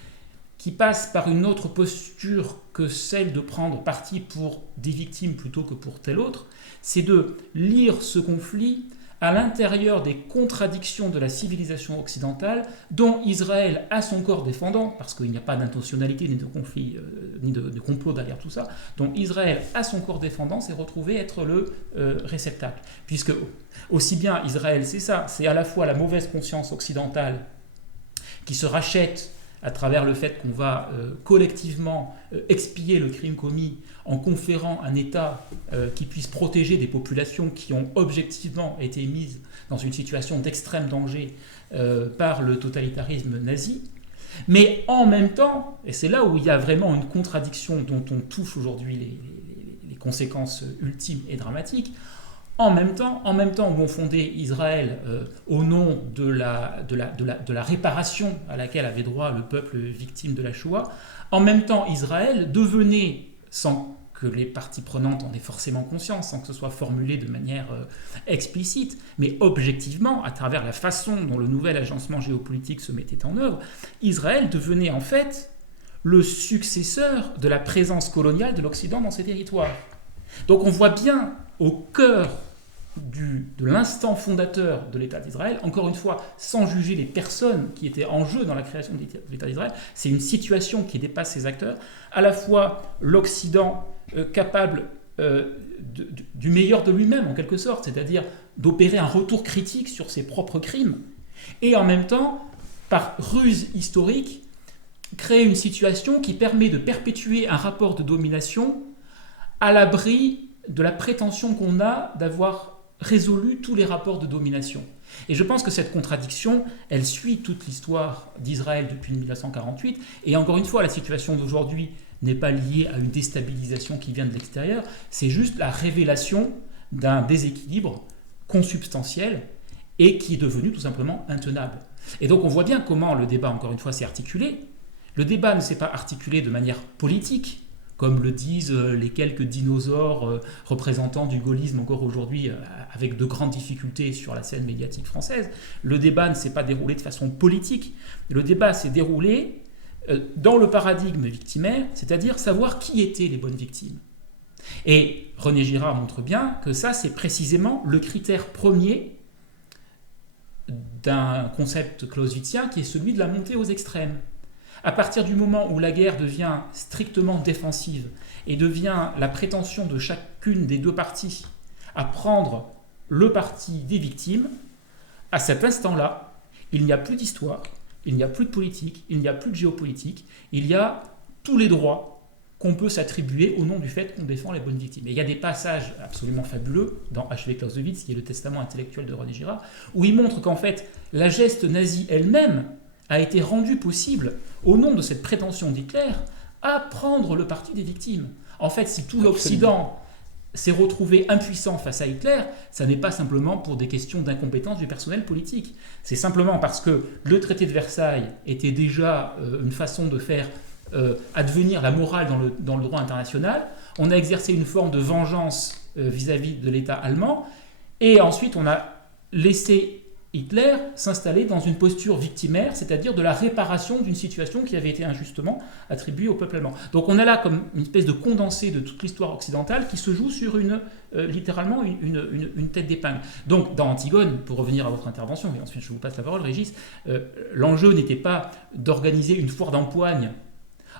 qui passe par une autre posture que celle de prendre parti pour des victimes plutôt que pour tel autre, c'est de lire ce conflit à l'intérieur des contradictions de la civilisation occidentale dont Israël a son corps défendant, parce qu'il n'y a pas d'intentionnalité ni de conflit, ni de complot derrière tout ça, dont Israël a son corps défendant s'est retrouvé être le réceptacle. Puisque aussi bien Israël, c'est ça, c'est à la fois la mauvaise conscience occidentale qui se rachète à travers le fait qu'on va collectivement expier le crime commis en conférant un État qui puisse protéger des populations qui ont objectivement été mises dans une situation d'extrême danger par le totalitarisme nazi. Mais en même temps, et c'est là où il y a vraiment une contradiction dont on touche aujourd'hui les conséquences ultimes et dramatiques, en même temps où on fondait Israël au nom de la réparation à laquelle avait droit le peuple victime de la Shoah, en même temps Israël devenait, sans que les parties prenantes en aient forcément conscience, sans que ce soit formulé de manière explicite, mais objectivement, à travers la façon dont le nouvel agencement géopolitique se mettait en œuvre, Israël devenait en fait le successeur de la présence coloniale de l'Occident dans ces territoires. Donc on voit bien au cœur de l'instant fondateur de l'État d'Israël, encore une fois, sans juger les personnes qui étaient en jeu dans la création de l'État d'Israël, c'est une situation qui dépasse ces acteurs, à la fois l'Occident capable du meilleur de lui-même, en quelque sorte, c'est-à-dire d'opérer un retour critique sur ses propres crimes, et en même temps, par ruse historique, créer une situation qui permet de perpétuer un rapport de domination à l'abri de la prétention qu'on a d'avoir résolu tous les rapports de domination. Et je pense que cette contradiction, elle suit toute l'histoire d'Israël depuis 1948. Et encore une fois, la situation d'aujourd'hui n'est pas liée à une déstabilisation qui vient de l'extérieur, c'est juste la révélation d'un déséquilibre consubstantiel et qui est devenu tout simplement intenable. Et donc on voit bien comment le débat, encore une fois, s'est articulé. Le débat ne s'est pas articulé de manière politique, comme le disent les quelques dinosaures représentants du gaullisme encore aujourd'hui, avec de grandes difficultés sur la scène médiatique française. Le débat ne s'est pas déroulé de façon politique. Le débat s'est déroulé dans le paradigme victimaire, c'est-à-dire savoir qui étaient les bonnes victimes. Et René Girard montre bien que ça, c'est précisément le critère premier d'un concept clausewitzien qui est celui de la montée aux extrêmes. À partir du moment où la guerre devient strictement défensive et devient la prétention de chacune des deux parties à prendre le parti des victimes, à cet instant-là, il n'y a plus d'histoire, il n'y a plus de politique, il n'y a plus de géopolitique, il y a tous les droits qu'on peut s'attribuer au nom du fait qu'on défend les bonnes victimes. Et il y a des passages absolument fabuleux dans H.V. Clausewitz, qui est le testament intellectuel de René Girard, où il montre qu'en fait, la geste nazie elle-même a été rendue possible au nom de cette prétention d'Hitler à prendre le parti des victimes. En fait, si tout l'Occident s'est retrouvé impuissant face à Hitler, ça n'est pas simplement pour des questions d'incompétence du personnel politique. C'est simplement parce que le traité de Versailles était déjà une façon de faire advenir la morale dans le droit international. On a exercé une forme de vengeance vis-à-vis de l'État allemand, et ensuite on a laissé Hitler s'installer dans une posture victimaire, c'est-à-dire de la réparation d'une situation qui avait été injustement attribuée au peuple allemand. Donc on a là comme une espèce de condensé de toute l'histoire occidentale qui se joue sur littéralement une tête d'épingle. Donc dans Antigone, pour revenir à votre intervention, et ensuite je vous passe la parole Régis, l'enjeu n'était pas d'organiser une foire d'empoigne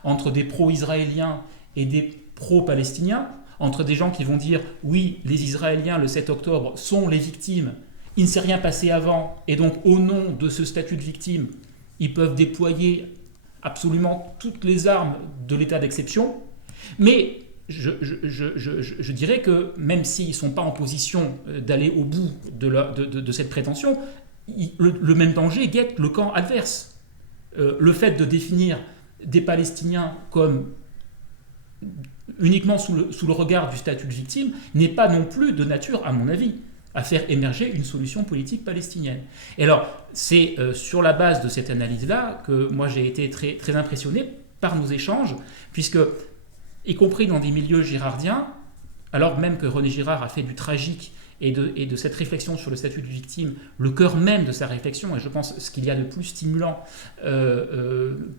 entre des pro-israéliens et des pro-palestiniens, entre des gens qui vont dire « oui, les Israéliens, le 7 octobre, sont les victimes », il ne s'est rien passé avant, et donc au nom de ce statut de victime, ils peuvent déployer absolument toutes les armes de l'état d'exception. Mais je dirais que même s'ils ne sont pas en position d'aller au bout de cette prétention, le même danger guette le camp adverse. Le fait de définir des Palestiniens comme uniquement sous le regard du statut de victime n'est pas non plus de nature, à mon avis, à faire émerger une solution politique palestinienne. Et alors, c'est sur la base de cette analyse-là que moi j'ai été très, très impressionné par nos échanges, puisque, y compris dans des milieux girardiens, alors même que René Girard a fait du tragique et de cette réflexion sur le statut de victime, le cœur même de sa réflexion, et je pense ce qu'il y a de plus stimulant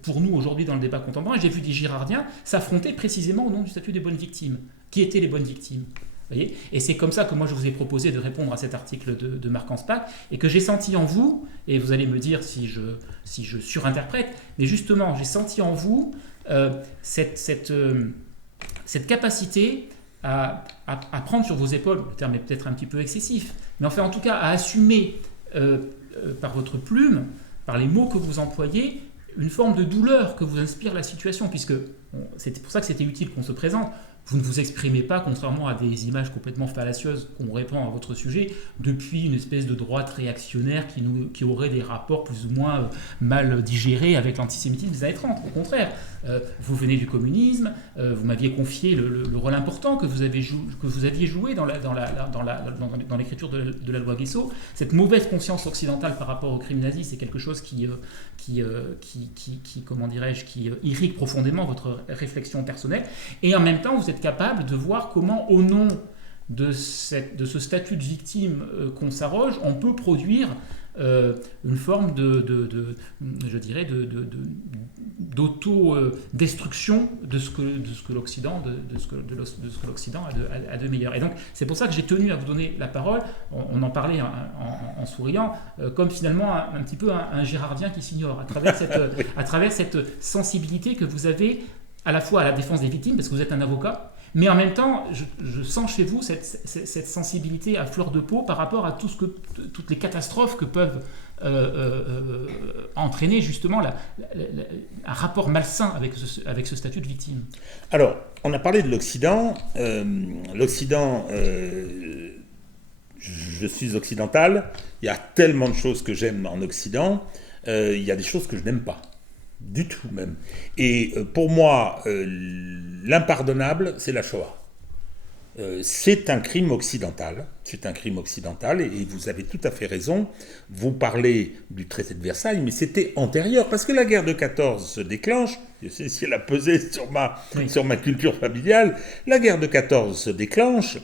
pour nous aujourd'hui dans le débat contemporain, j'ai vu des girardiens s'affronter précisément au nom du statut des bonnes victimes. Qui étaient les bonnes victimes ? Voyez, et c'est comme ça que moi je vous ai proposé de répondre à cet article de Marc Anspach, et que j'ai senti en vous, et vous allez me dire si je surinterprète, mais justement j'ai senti en vous cette capacité à prendre sur vos épaules, le terme est peut-être un petit peu excessif, mais enfin en tout cas à assumer par votre plume, par les mots que vous employez, une forme de douleur que vous inspire la situation, puisque c'est pour ça que c'était utile qu'on se présente. Vous ne vous exprimez pas, contrairement à des images complètement fallacieuses qu'on répand à votre sujet, depuis une espèce de droite réactionnaire qui aurait des rapports plus ou moins mal digérés avec l'antisémitisme des années 30. Au contraire, vous venez du communisme, vous m'aviez confié le rôle important que vous aviez joué dans l'écriture de la loi Guesso. Cette mauvaise conscience occidentale par rapport au crime nazi, c'est quelque chose qui irrigue profondément votre réflexion personnelle. Et en même temps, vous êtes capable de voir comment, au nom de ce statut de victime qu'on s'arroge, on peut produire une forme d'auto-destruction de ce que l'Occident a de meilleur. Et donc c'est pour ça que j'ai tenu à vous donner la parole. On en parlait en souriant, comme finalement un petit peu un Girardien qui s'ignore à travers cette sensibilité que vous avez à la fois à la défense des victimes, parce que vous êtes un avocat, mais en même temps, je sens chez vous cette sensibilité à fleur de peau par rapport à toutes les catastrophes que peuvent entraîner justement un rapport malsain avec ce statut de victime. Alors, on a parlé de l'Occident. L'Occident, je suis occidental. Il y a tellement de choses que j'aime en Occident. Il y a des choses que je n'aime pas. Du tout même. Et pour moi, l'impardonnable, c'est la Shoah. C'est un crime occidental. C'est un crime occidental, et vous avez tout à fait raison. Vous parlez du traité de Versailles, mais c'était antérieur, parce que la guerre de 14 se déclenche. Je sais si elle a pesé sur ma culture familiale. La guerre de 14 se déclenche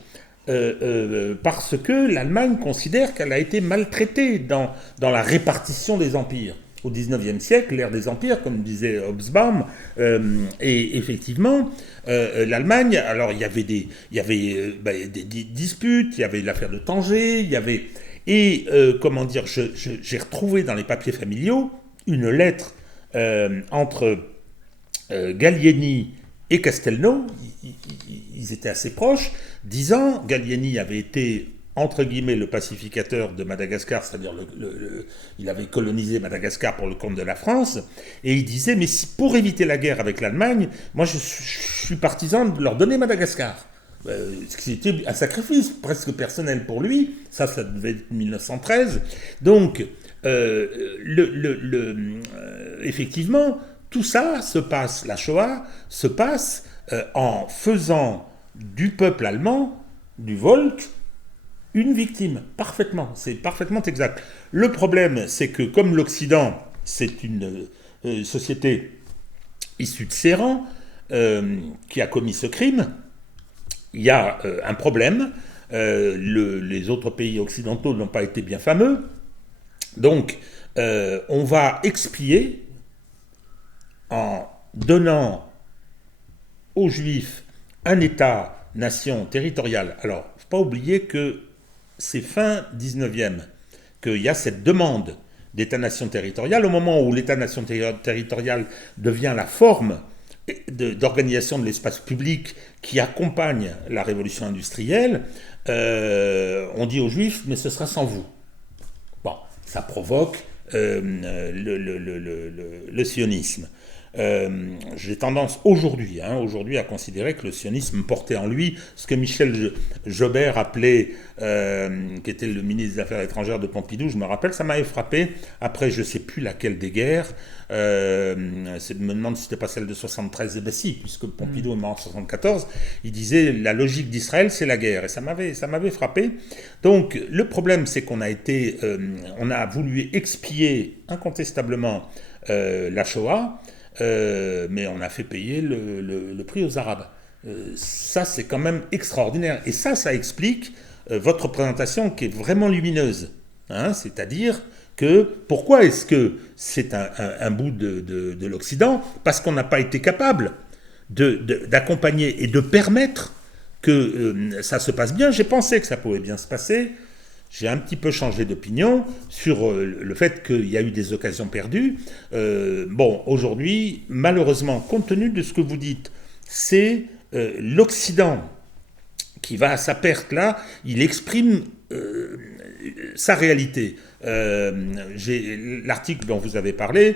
parce que l'Allemagne considère qu'elle a été maltraitée dans la répartition des empires. Au XIXe siècle, l'ère des empires, comme disait Hobsbawm, et effectivement, l'Allemagne, alors il y avait des disputes, il y avait l'affaire de Tanger, j'ai retrouvé dans les papiers familiaux une lettre entre Gallieni et Castelnau, ils étaient assez proches, disant, Gallieni avait été entre guillemets le pacificateur de Madagascar, c'est-à-dire il avait colonisé Madagascar pour le compte de la France, et il disait, mais si pour éviter la guerre avec l'Allemagne, moi je suis partisan de leur donner Madagascar. C'était un sacrifice presque personnel pour lui, ça devait être 1913. Donc, effectivement, tout ça se passe, la Shoah se passe en faisant du peuple allemand, du Volk, une victime, parfaitement, c'est parfaitement exact. Le problème, c'est que comme l'Occident, c'est une société issue de ses rangs, qui a commis ce crime, il y a un problème. Les autres pays occidentaux n'ont pas été bien fameux. Donc, on va expier en donnant aux Juifs un État-nation territorial. Alors, il ne faut pas oublier que c'est fin 19e qu'il y a cette demande d'État-nation territorial. Au moment où l'État-nation territorial devient la forme d'organisation de l'espace public qui accompagne la révolution industrielle, on dit aux Juifs, mais ce sera sans vous. Bon, ça provoque le sionisme. j'ai tendance aujourd'hui à considérer que le sionisme portait en lui ce que Michel Jobert appelait, qui était le ministre des Affaires étrangères de Pompidou, je me rappelle, ça m'avait frappé, après je ne sais plus laquelle des guerres, me demande si c'était pas celle de 73, et bien si, puisque Pompidou est mort en 74, il disait la logique d'Israël c'est la guerre, et ça m'avait frappé. Donc le problème c'est qu'on on a voulu expier incontestablement la Shoah, mais on a fait payer le prix aux Arabes. Ça c'est quand même extraordinaire, et ça explique votre présentation qui est vraiment lumineuse, c'est-à-dire que pourquoi est-ce que c'est un bout de l'Occident? Parce qu'on n'a pas été capable d'accompagner et de permettre que ça se passe bien. J'ai pensé que ça pouvait bien se passer. J'ai un petit peu changé d'opinion sur le fait qu'il y a eu des occasions perdues. Aujourd'hui, malheureusement, compte tenu de ce que vous dites, c'est l'Occident qui va à sa perte là, il exprime sa réalité. L'article dont vous avez parlé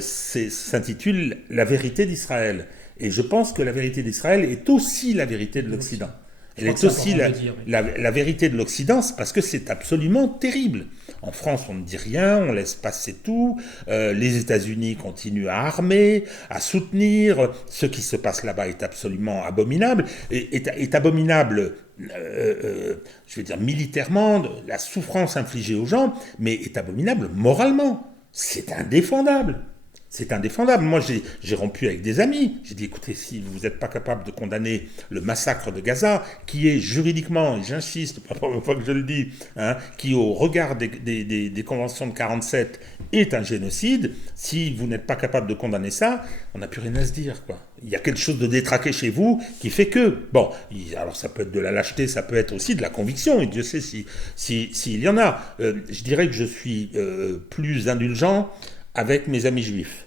s'intitule « La vérité d'Israël ». Et je pense que la vérité d'Israël est aussi la vérité de l'Occident. Elle est aussi la vérité de l'Occident, parce que c'est absolument terrible. En France, on ne dit rien, on laisse passer tout. Les États-Unis continuent à armer, à soutenir. Ce qui se passe là-bas est absolument abominable. Est abominable, je veux dire, militairement, la souffrance infligée aux gens, mais est abominable moralement. C'est indéfendable. C'est indéfendable. Moi, j'ai rompu avec des amis. J'ai dit, écoutez, si vous n'êtes pas capable de condamner le massacre de Gaza, qui est juridiquement, et j'insiste, pas la première fois que je le dis, qui au regard des conventions de 47 est un génocide, si vous n'êtes pas capable de condamner ça, on n'a plus rien à se dire, quoi. Il y a quelque chose de détraqué chez vous qui fait que, alors ça peut être de la lâcheté, ça peut être aussi de la conviction, et Dieu sait s'il y en a. Je dirais que je suis plus indulgent avec mes amis juifs,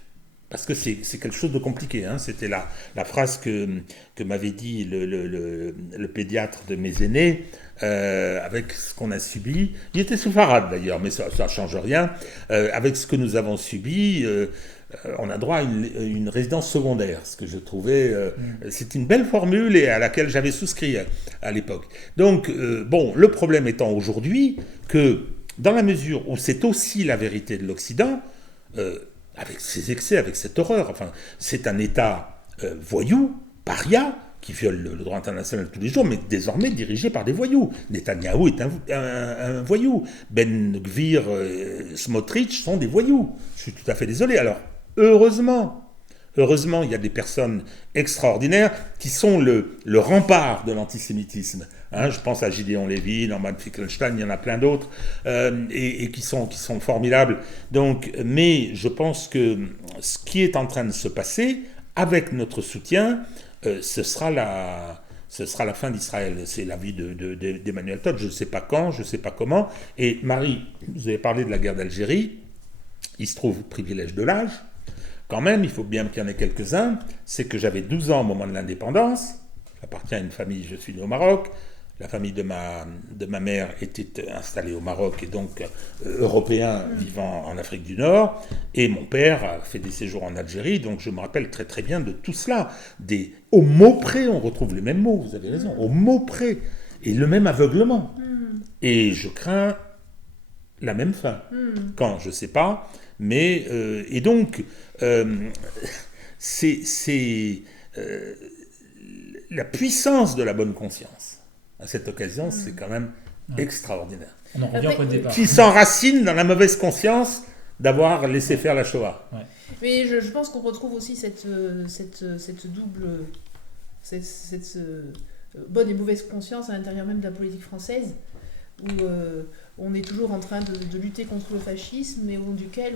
parce que c'est quelque chose de compliqué. C'était la phrase que m'avait dit le pédiatre de mes aînés, avec ce qu'on a subi. Il était séfarade d'ailleurs, mais ça ne change rien. Avec ce que nous avons subi, on a droit à une résidence secondaire, ce que je trouvais... c'est une belle formule et à laquelle j'avais souscrit à l'époque. Donc, le problème étant aujourd'hui que, dans la mesure où c'est aussi la vérité de l'Occident, avec ses excès, avec cette horreur. C'est un État voyou, paria, qui viole le droit international tous les jours, mais désormais dirigé par des voyous. Netanyahou est un voyou. Ben Gvir, Smotrich sont des voyous. Je suis tout à fait désolé. Alors, heureusement, il y a des personnes extraordinaires qui sont le rempart de l'antisémitisme. Je pense à Gideon Levy, Norman Finkelstein, il y en a plein d'autres, et qui sont formidables. Donc, mais je pense que ce qui est en train de se passer, avec notre soutien, ce sera la fin d'Israël. C'est l'avis d'Emmanuel Todd. Je ne sais pas quand, je ne sais pas comment. Et Marie, vous avez parlé de la guerre d'Algérie. Il se trouve privilège de l'âge. Quand même, il faut bien qu'il y en ait quelques-uns. C'est que j'avais 12 ans au moment de l'indépendance. J'appartiens à une famille, je suis né au Maroc. La famille de ma mère était installée au Maroc et donc européen vivant en Afrique du Nord. Et mon père a fait des séjours en Algérie, donc je me rappelle très très bien de tout cela. Au mot près, on retrouve les mêmes mots, vous avez raison, au mot près. Et le même aveuglement. Et je crains la même fin. Quand, je ne sais pas. Mais, et donc, c'est la puissance de la bonne conscience. À cette occasion, c'est quand même extraordinaire. On en revient au point de départ. Qui s'enracine dans la mauvaise conscience d'avoir laissé faire la Shoah. Ouais. Mais je pense qu'on retrouve aussi cette double... Cette bonne et mauvaise conscience à l'intérieur même de la politique française, où on est toujours en train de lutter contre le fascisme, mais au long duquel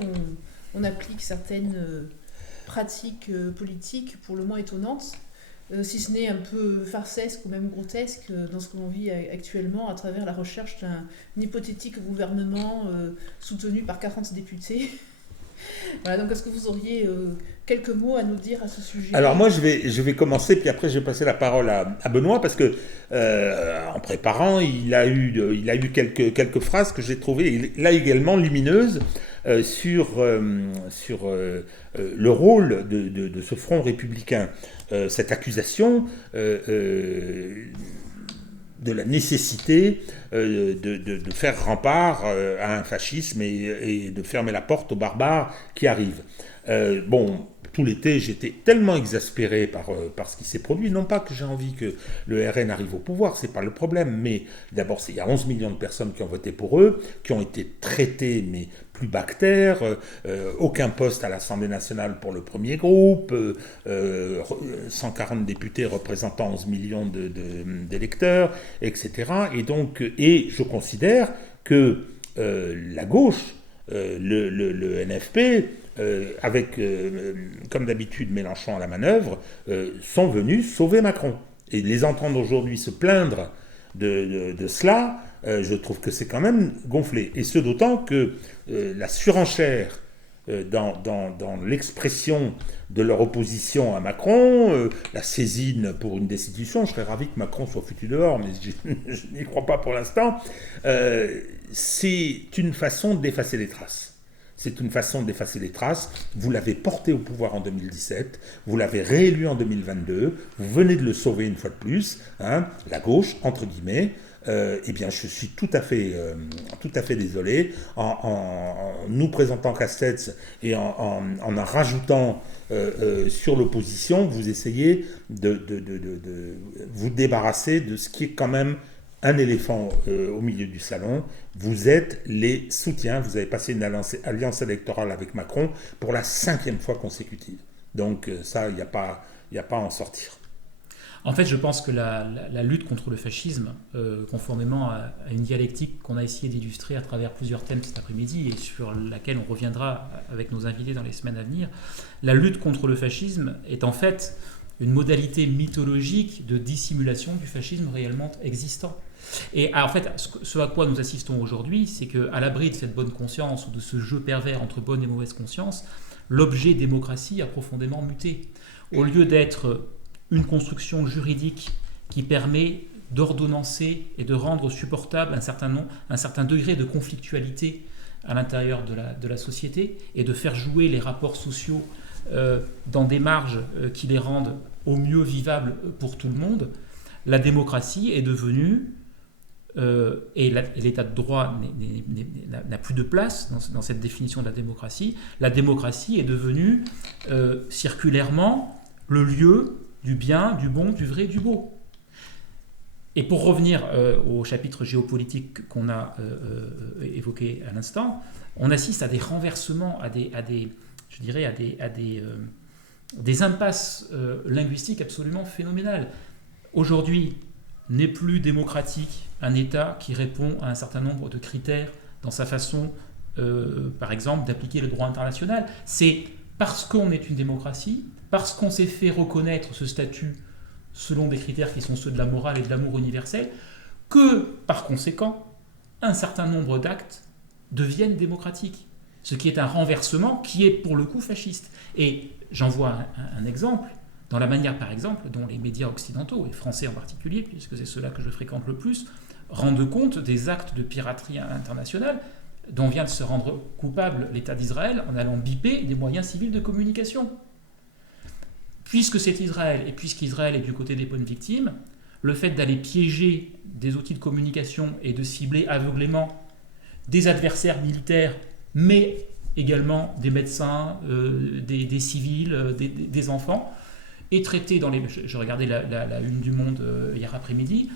on applique certaines pratiques politiques pour le moins étonnantes, si ce n'est un peu farcesque ou même grotesque dans ce que l'on vit actuellement à travers la recherche d'un hypothétique gouvernement soutenu par 40 députés. Voilà, donc est-ce que vous auriez quelques mots à nous dire à ce sujet? Alors moi je vais commencer, puis après je vais passer la parole à Benoît, parce que en préparant, il a eu quelques phrases que j'ai trouvées là également lumineuses. sur le rôle de ce front républicain. Cette accusation de la nécessité de faire rempart à un fascisme et de fermer la porte aux barbares qui arrivent. Tout l'été, j'étais tellement exaspéré par ce qui s'est produit. Non pas que j'ai envie que le RN arrive au pouvoir, c'est pas le problème, mais d'abord, il y a 11 millions de personnes qui ont voté pour eux, qui ont été traitées, mais plus bactères, aucun poste à l'Assemblée nationale pour le premier groupe, 140 députés représentant 11 millions d'électeurs, etc. Et je considère que la gauche, le NFP, avec, comme d'habitude, Mélenchon à la manœuvre, sont venus sauver Macron. Et les entendre aujourd'hui se plaindre de cela, je trouve que c'est quand même gonflé. Et ce d'autant que la surenchère dans l'expression de leur opposition à Macron, la saisine pour une destitution, je serais ravi que Macron soit foutu dehors, mais je n'y crois pas pour l'instant, c'est une façon d'effacer les traces. C'est une façon d'effacer les traces. Vous l'avez porté au pouvoir en 2017, vous l'avez réélu en 2022, vous venez de le sauver une fois de plus, la gauche, entre guillemets. Eh bien, je suis tout à fait désolé. En nous présentant Castex et en rajoutant sur l'opposition, vous essayez de vous débarrasser de ce qui est quand même un éléphant au milieu du salon. Vous êtes les soutiens. Vous avez passé une alliance électorale avec Macron pour la 5e fois consécutive. Donc ça, il n'y a pas à en sortir. En fait, je pense que la lutte contre le fascisme, conformément à une dialectique qu'on a essayé d'illustrer à travers plusieurs thèmes cet après-midi et sur laquelle on reviendra avec nos invités dans les semaines à venir, la lutte contre le fascisme est en fait une modalité mythologique de dissimulation du fascisme réellement existant. Et en fait, ce à quoi nous assistons aujourd'hui, c'est qu'à l'abri de cette bonne conscience ou de ce jeu pervers entre bonne et mauvaise conscience, l'objet démocratie a profondément muté. Au lieu d'être une construction juridique qui permet d'ordonnancer et de rendre supportable un certain degré de conflictualité à l'intérieur de la société et de faire jouer les rapports sociaux dans des marges qui les rendent au mieux vivables pour tout le monde, la démocratie est devenue, et l'état de droit n'a plus de place dans cette définition de la démocratie est devenue circulairement le lieu du bien, du bon, du vrai, du beau. Et pour revenir au chapitre géopolitique qu'on a évoqué à l'instant, on assiste à des renversements, à des impasses linguistiques absolument phénoménales. Aujourd'hui, n'est plus démocratique un État qui répond à un certain nombre de critères dans sa façon, par exemple, d'appliquer le droit international. C'est parce qu'on est une démocratie, parce qu'on s'est fait reconnaître ce statut selon des critères qui sont ceux de la morale et de l'amour universel, que, par conséquent, un certain nombre d'actes deviennent démocratiques. Ce qui est un renversement qui est, pour le coup, fasciste. Et j'en vois un exemple dans la manière, par exemple, dont les médias occidentaux, et français en particulier, puisque c'est ceux-là que je fréquente le plus, rendent compte des actes de piraterie internationale dont vient de se rendre coupable l'État d'Israël en allant biper des moyens civils de communication. Puisque c'est Israël, et puisqu'Israël est du côté des bonnes victimes, le fait d'aller piéger des outils de communication et de cibler aveuglément des adversaires militaires, mais également des médecins, des civils, des enfants, est traité dans les... Je regardais la une du Monde hier après-midi,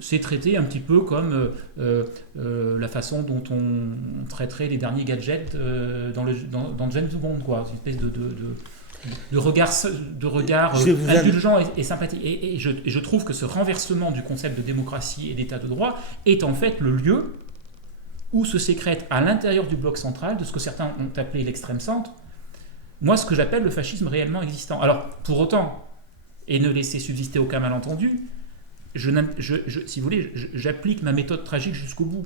c'est traité un petit peu comme la façon dont on traiterait les derniers gadgets dans James Bond, quoi. Une espèce de regard indulgent et sympathique. Et je trouve que ce renversement du concept de démocratie et d'état de droit est en fait le lieu où se sécrète à l'intérieur du bloc central, de ce que certains ont appelé l'extrême centre, moi ce que j'appelle le fascisme réellement existant. Alors, pour autant, et ne laisser subsister aucun malentendu, si vous voulez, j'applique ma méthode tragique jusqu'au bout.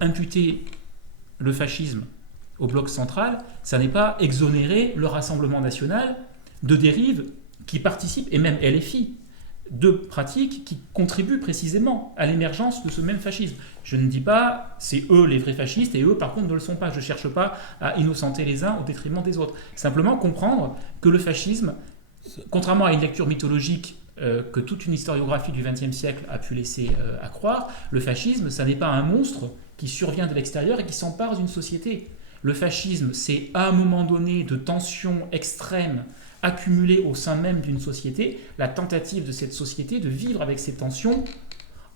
Imputer le fascisme au bloc central, ça n'est pas exonérer le Rassemblement national de dérives qui participent, et même LFI, deux pratiques qui contribuent précisément à l'émergence de ce même fascisme. Je ne dis pas c'est eux les vrais fascistes et eux par contre ne le sont pas. Je ne cherche pas à innocenter les uns au détriment des autres. Simplement comprendre que le fascisme, contrairement à une lecture mythologique que toute une historiographie du XXe siècle a pu laisser accroire, le fascisme, ça n'est pas un monstre qui survient de l'extérieur et qui s'empare d'une société. Le fascisme, c'est à un moment donné de tensions extrêmes accumulées au sein même d'une société, la tentative de cette société de vivre avec ces tensions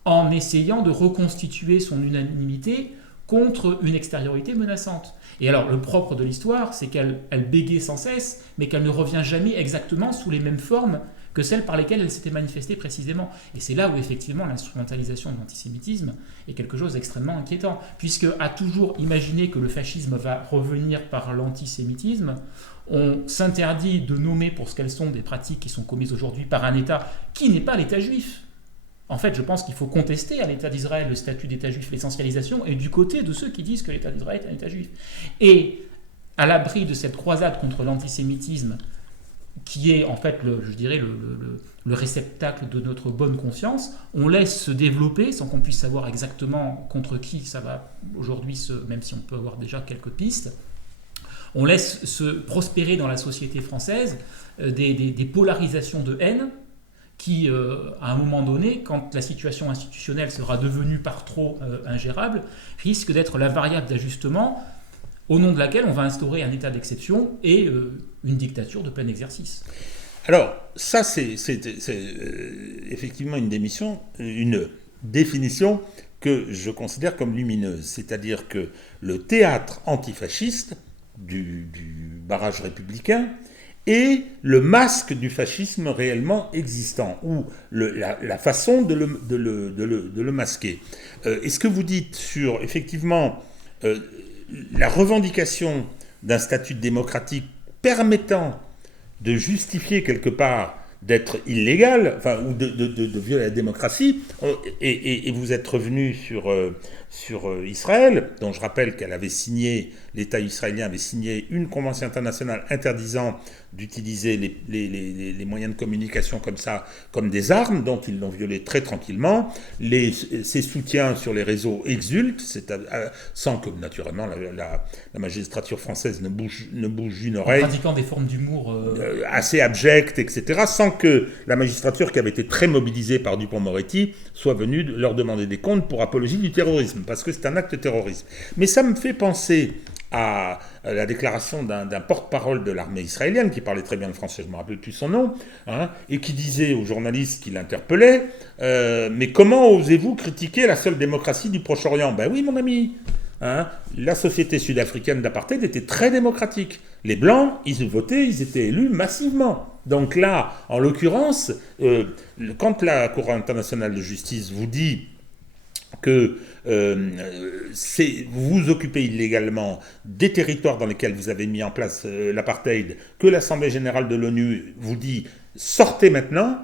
en essayant de reconstituer son unanimité contre une extériorité menaçante. Et alors, le propre de l'histoire, c'est qu'elle bégaye sans cesse, mais qu'elle ne revient jamais exactement sous les mêmes formes que celles par lesquelles elle s'était manifestée précisément. Et c'est là où, effectivement, l'instrumentalisation de l'antisémitisme est quelque chose d'extrêmement inquiétant, puisque à toujours imaginer que le fascisme va revenir par l'antisémitisme, on s'interdit de nommer pour ce qu'elles sont des pratiques qui sont commises aujourd'hui par un État qui n'est pas l'État juif. En fait, je pense qu'il faut contester à l'État d'Israël le statut d'État juif, l'essentialisation, et du côté de ceux qui disent que l'État d'Israël est un État juif. Et à l'abri de cette croisade contre l'antisémitisme, qui est en fait, le réceptacle de notre bonne conscience, on laisse se développer, sans qu'on puisse savoir exactement contre qui ça va aujourd'hui, même si on peut avoir déjà quelques pistes, on laisse se prospérer dans la société française des polarisations de haine qui, à un moment donné, quand la situation institutionnelle sera devenue par trop ingérable, risque d'être la variable d'ajustement au nom de laquelle on va instaurer un état d'exception et une dictature de plein exercice. Alors, ça, c'est effectivement une définition que je considère comme lumineuse. C'est-à-dire que le théâtre antifasciste du barrage républicain est le masque du fascisme réellement existant, ou la façon de le masquer. Et ce que vous dites sur, effectivement, la revendication d'un statut démocratique permettant de justifier quelque part d'être illégal, ou de violer la démocratie, et vous êtes revenu sur Israël, dont je rappelle l'État israélien avait signé une convention internationale interdisant d'utiliser les moyens de communication comme ça, comme des armes, donc ils l'ont violé très tranquillement. Ses soutiens sur les réseaux exultent, sans que, naturellement, la magistrature française ne bouge une oreille. En pratiquant des formes d'humour assez abjectes, etc., sans que la magistrature, qui avait été très mobilisée par Dupond-Moretti, soit venue leur demander des comptes pour apologie du terrorisme, parce que c'est un acte terroriste. Mais ça me fait penser à la déclaration d'un porte-parole de l'armée israélienne, qui parlait très bien le français, je ne me rappelle plus son nom, et qui disait aux journalistes qui l'interpellaient « Mais comment osez-vous critiquer la seule démocratie du Proche-Orient ?» Ben oui, mon ami, la société sud-africaine d'apartheid était très démocratique. Les Blancs, ils votaient, ils étaient élus massivement. Donc là, en l'occurrence, quand la Cour internationale de justice vous dit que vous occupez illégalement des territoires dans lesquels vous avez mis en place l'apartheid, que l'Assemblée générale de l'ONU vous dit « sortez maintenant »,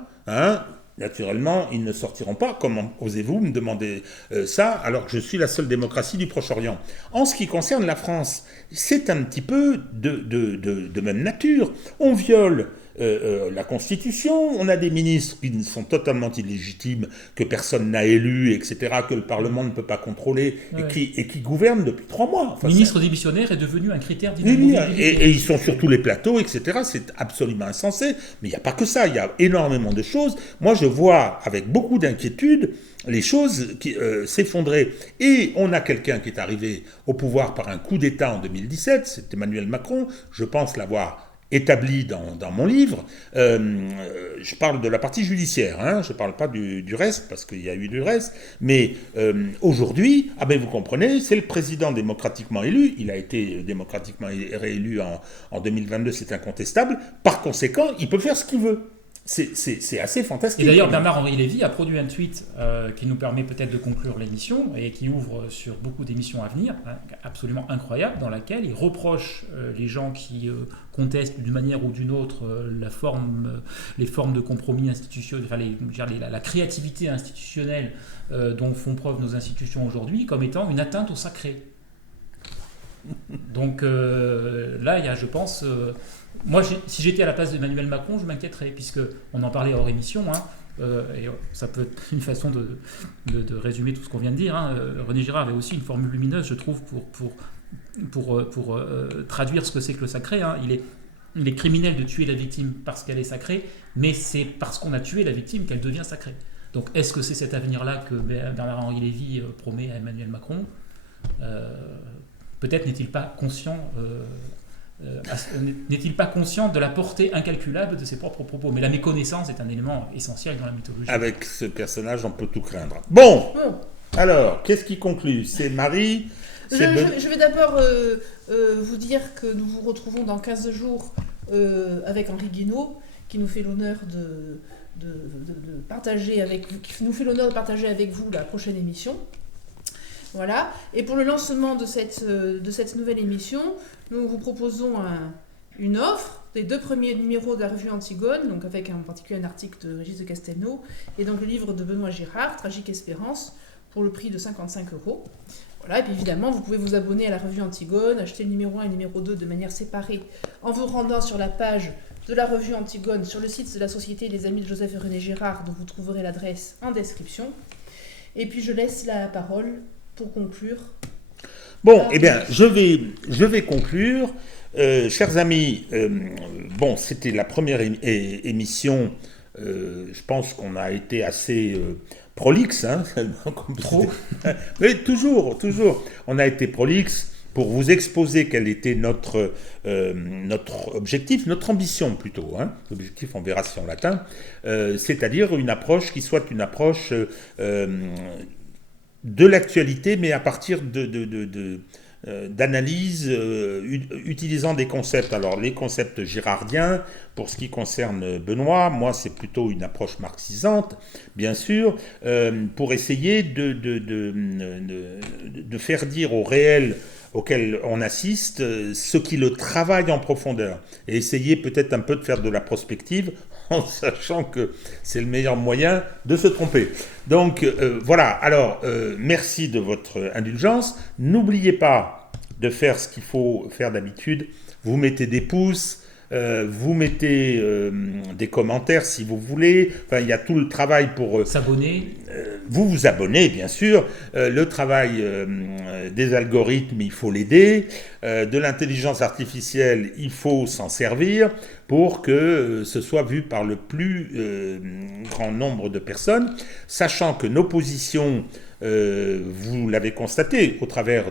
naturellement, ils ne sortiront pas. Comment osez-vous me demander ça alors que je suis la seule démocratie du Proche-Orient ? En ce qui concerne la France, c'est un petit peu de même nature. On viole la Constitution, on a des ministres qui sont totalement illégitimes, que personne n'a élus, etc., que le Parlement ne peut pas controler, et qui gouvernent depuis 3 mois. Enfin, ministre démissionnaire est devenu un critère d'inamovibilité. Oui, et ils sont sur tous les plateaux, etc., c'est absolument insensé. Mais il n'y a pas que ça, il y a énormément de choses. Moi, je vois avec beaucoup d'inquiétude les choses qui s'effondrer. Et on a quelqu'un qui est arrivé au pouvoir par un coup d'État en 2017, c'est Emmanuel Macron, je pense l'avoir établi dans mon livre. Je parle de la partie judiciaire, je ne parle pas du reste, parce qu'il y a eu du reste, mais aujourd'hui, vous comprenez, c'est le président démocratiquement élu, il a été démocratiquement réélu en 2022, c'est incontestable, par conséquent, il peut faire ce qu'il veut. C'est assez fantastique. Et d'ailleurs, Bernard-Henri Lévy a produit un tweet qui nous permet peut-être de conclure l'émission et qui ouvre sur beaucoup d'émissions à venir, absolument incroyable, dans laquelle il reproche les gens qui contestent d'une manière ou d'une autre les formes de compromis institutionnels, la créativité institutionnelle dont font preuve nos institutions aujourd'hui, comme étant une atteinte au sacré. Donc là, il y a, je pense... moi, si j'étais à la place d'Emmanuel Macron, je m'inquiéterais, puisqu'on en parlait hors émission, et ça peut être une façon de résumer tout ce qu'on vient de dire. René Girard avait aussi une formule lumineuse, je trouve, pour traduire ce que c'est que le sacré. Il est criminel de tuer la victime parce qu'elle est sacrée, mais c'est parce qu'on a tué la victime qu'elle devient sacrée. Donc est-ce que c'est cet avenir-là que Bernard-Henri Lévy promet à Emmanuel Macron ? Peut-être n'est-il pas conscient de la portée incalculable de ses propres propos. Mais la méconnaissance est un élément essentiel dans la mythologie. Avec ce personnage, on peut tout craindre. Bon. Alors, qu'est-ce qui conclut ? C'est Marie. Je vais d'abord vous dire que nous vous retrouvons dans 15 jours avec Henri Guinaud, qui nous fait l'honneur de partager avec vous la prochaine émission. Voilà. Et pour le lancement de cette nouvelle émission, nous vous proposons une offre des 2 premiers numéros de la revue Antigone, donc avec en particulier un article de Régis de Castelnau, et donc le livre de Benoît Girard, Tragique Espérance, pour le prix de 55 €. Voilà, et puis évidemment, vous pouvez vous abonner à la revue Antigone, acheter le numéro 1 et le numéro 2 de manière séparée en vous rendant sur la page de la revue Antigone sur le site de la Société des Amis de Joseph et René Girard, dont vous trouverez l'adresse en description. Et puis je laisse la parole pour conclure. Bon, eh bien, je vais conclure. Chers amis, c'était la première émission. Je pense qu'on a été assez prolixe. Trop. Mais toujours. On a été prolixe pour vous exposer quel était notre objectif, notre ambition plutôt. L'objectif, on verra si on l'atteint. C'est-à-dire une approche qui soit une approche de l'actualité, mais à partir d'analyse utilisant des concepts. Alors, les concepts girardiens, pour ce qui concerne Benoît, moi, c'est plutôt une approche marxisante, bien sûr, pour essayer de faire dire au réel auquel on assiste ce qui le travaille en profondeur, et essayer peut-être un peu de faire de la prospective, en sachant que c'est le meilleur moyen de se tromper. Donc voilà, alors merci de votre indulgence. N'oubliez pas de faire ce qu'il faut faire d'habitude. Vous mettez des pouces, vous mettez des commentaires si vous voulez. Enfin, il y a tout le travail pour... s'abonner. Vous vous abonnez, bien sûr. Le travail des algorithmes, il faut l'aider. De l'intelligence artificielle, il faut s'en servir pour que ce soit vu par le plus grand nombre de personnes, sachant que nos positions, vous l'avez constaté, au travers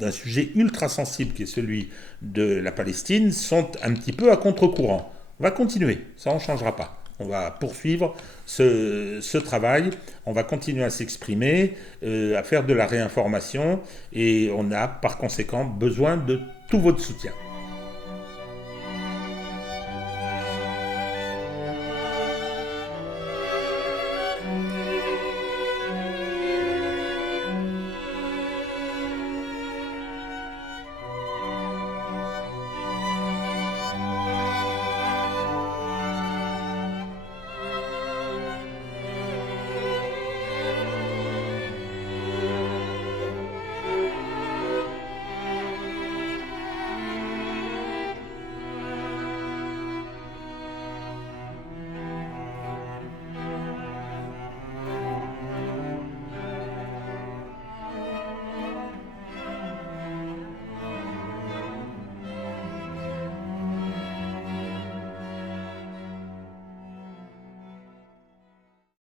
d'un sujet ultra sensible qui est celui de la Palestine, sont un petit peu à contre-courant. On va continuer, ça on ne changera pas. On va poursuivre ce travail, on va continuer à s'exprimer, à faire de la réinformation, et on a par conséquent besoin de tout votre soutien.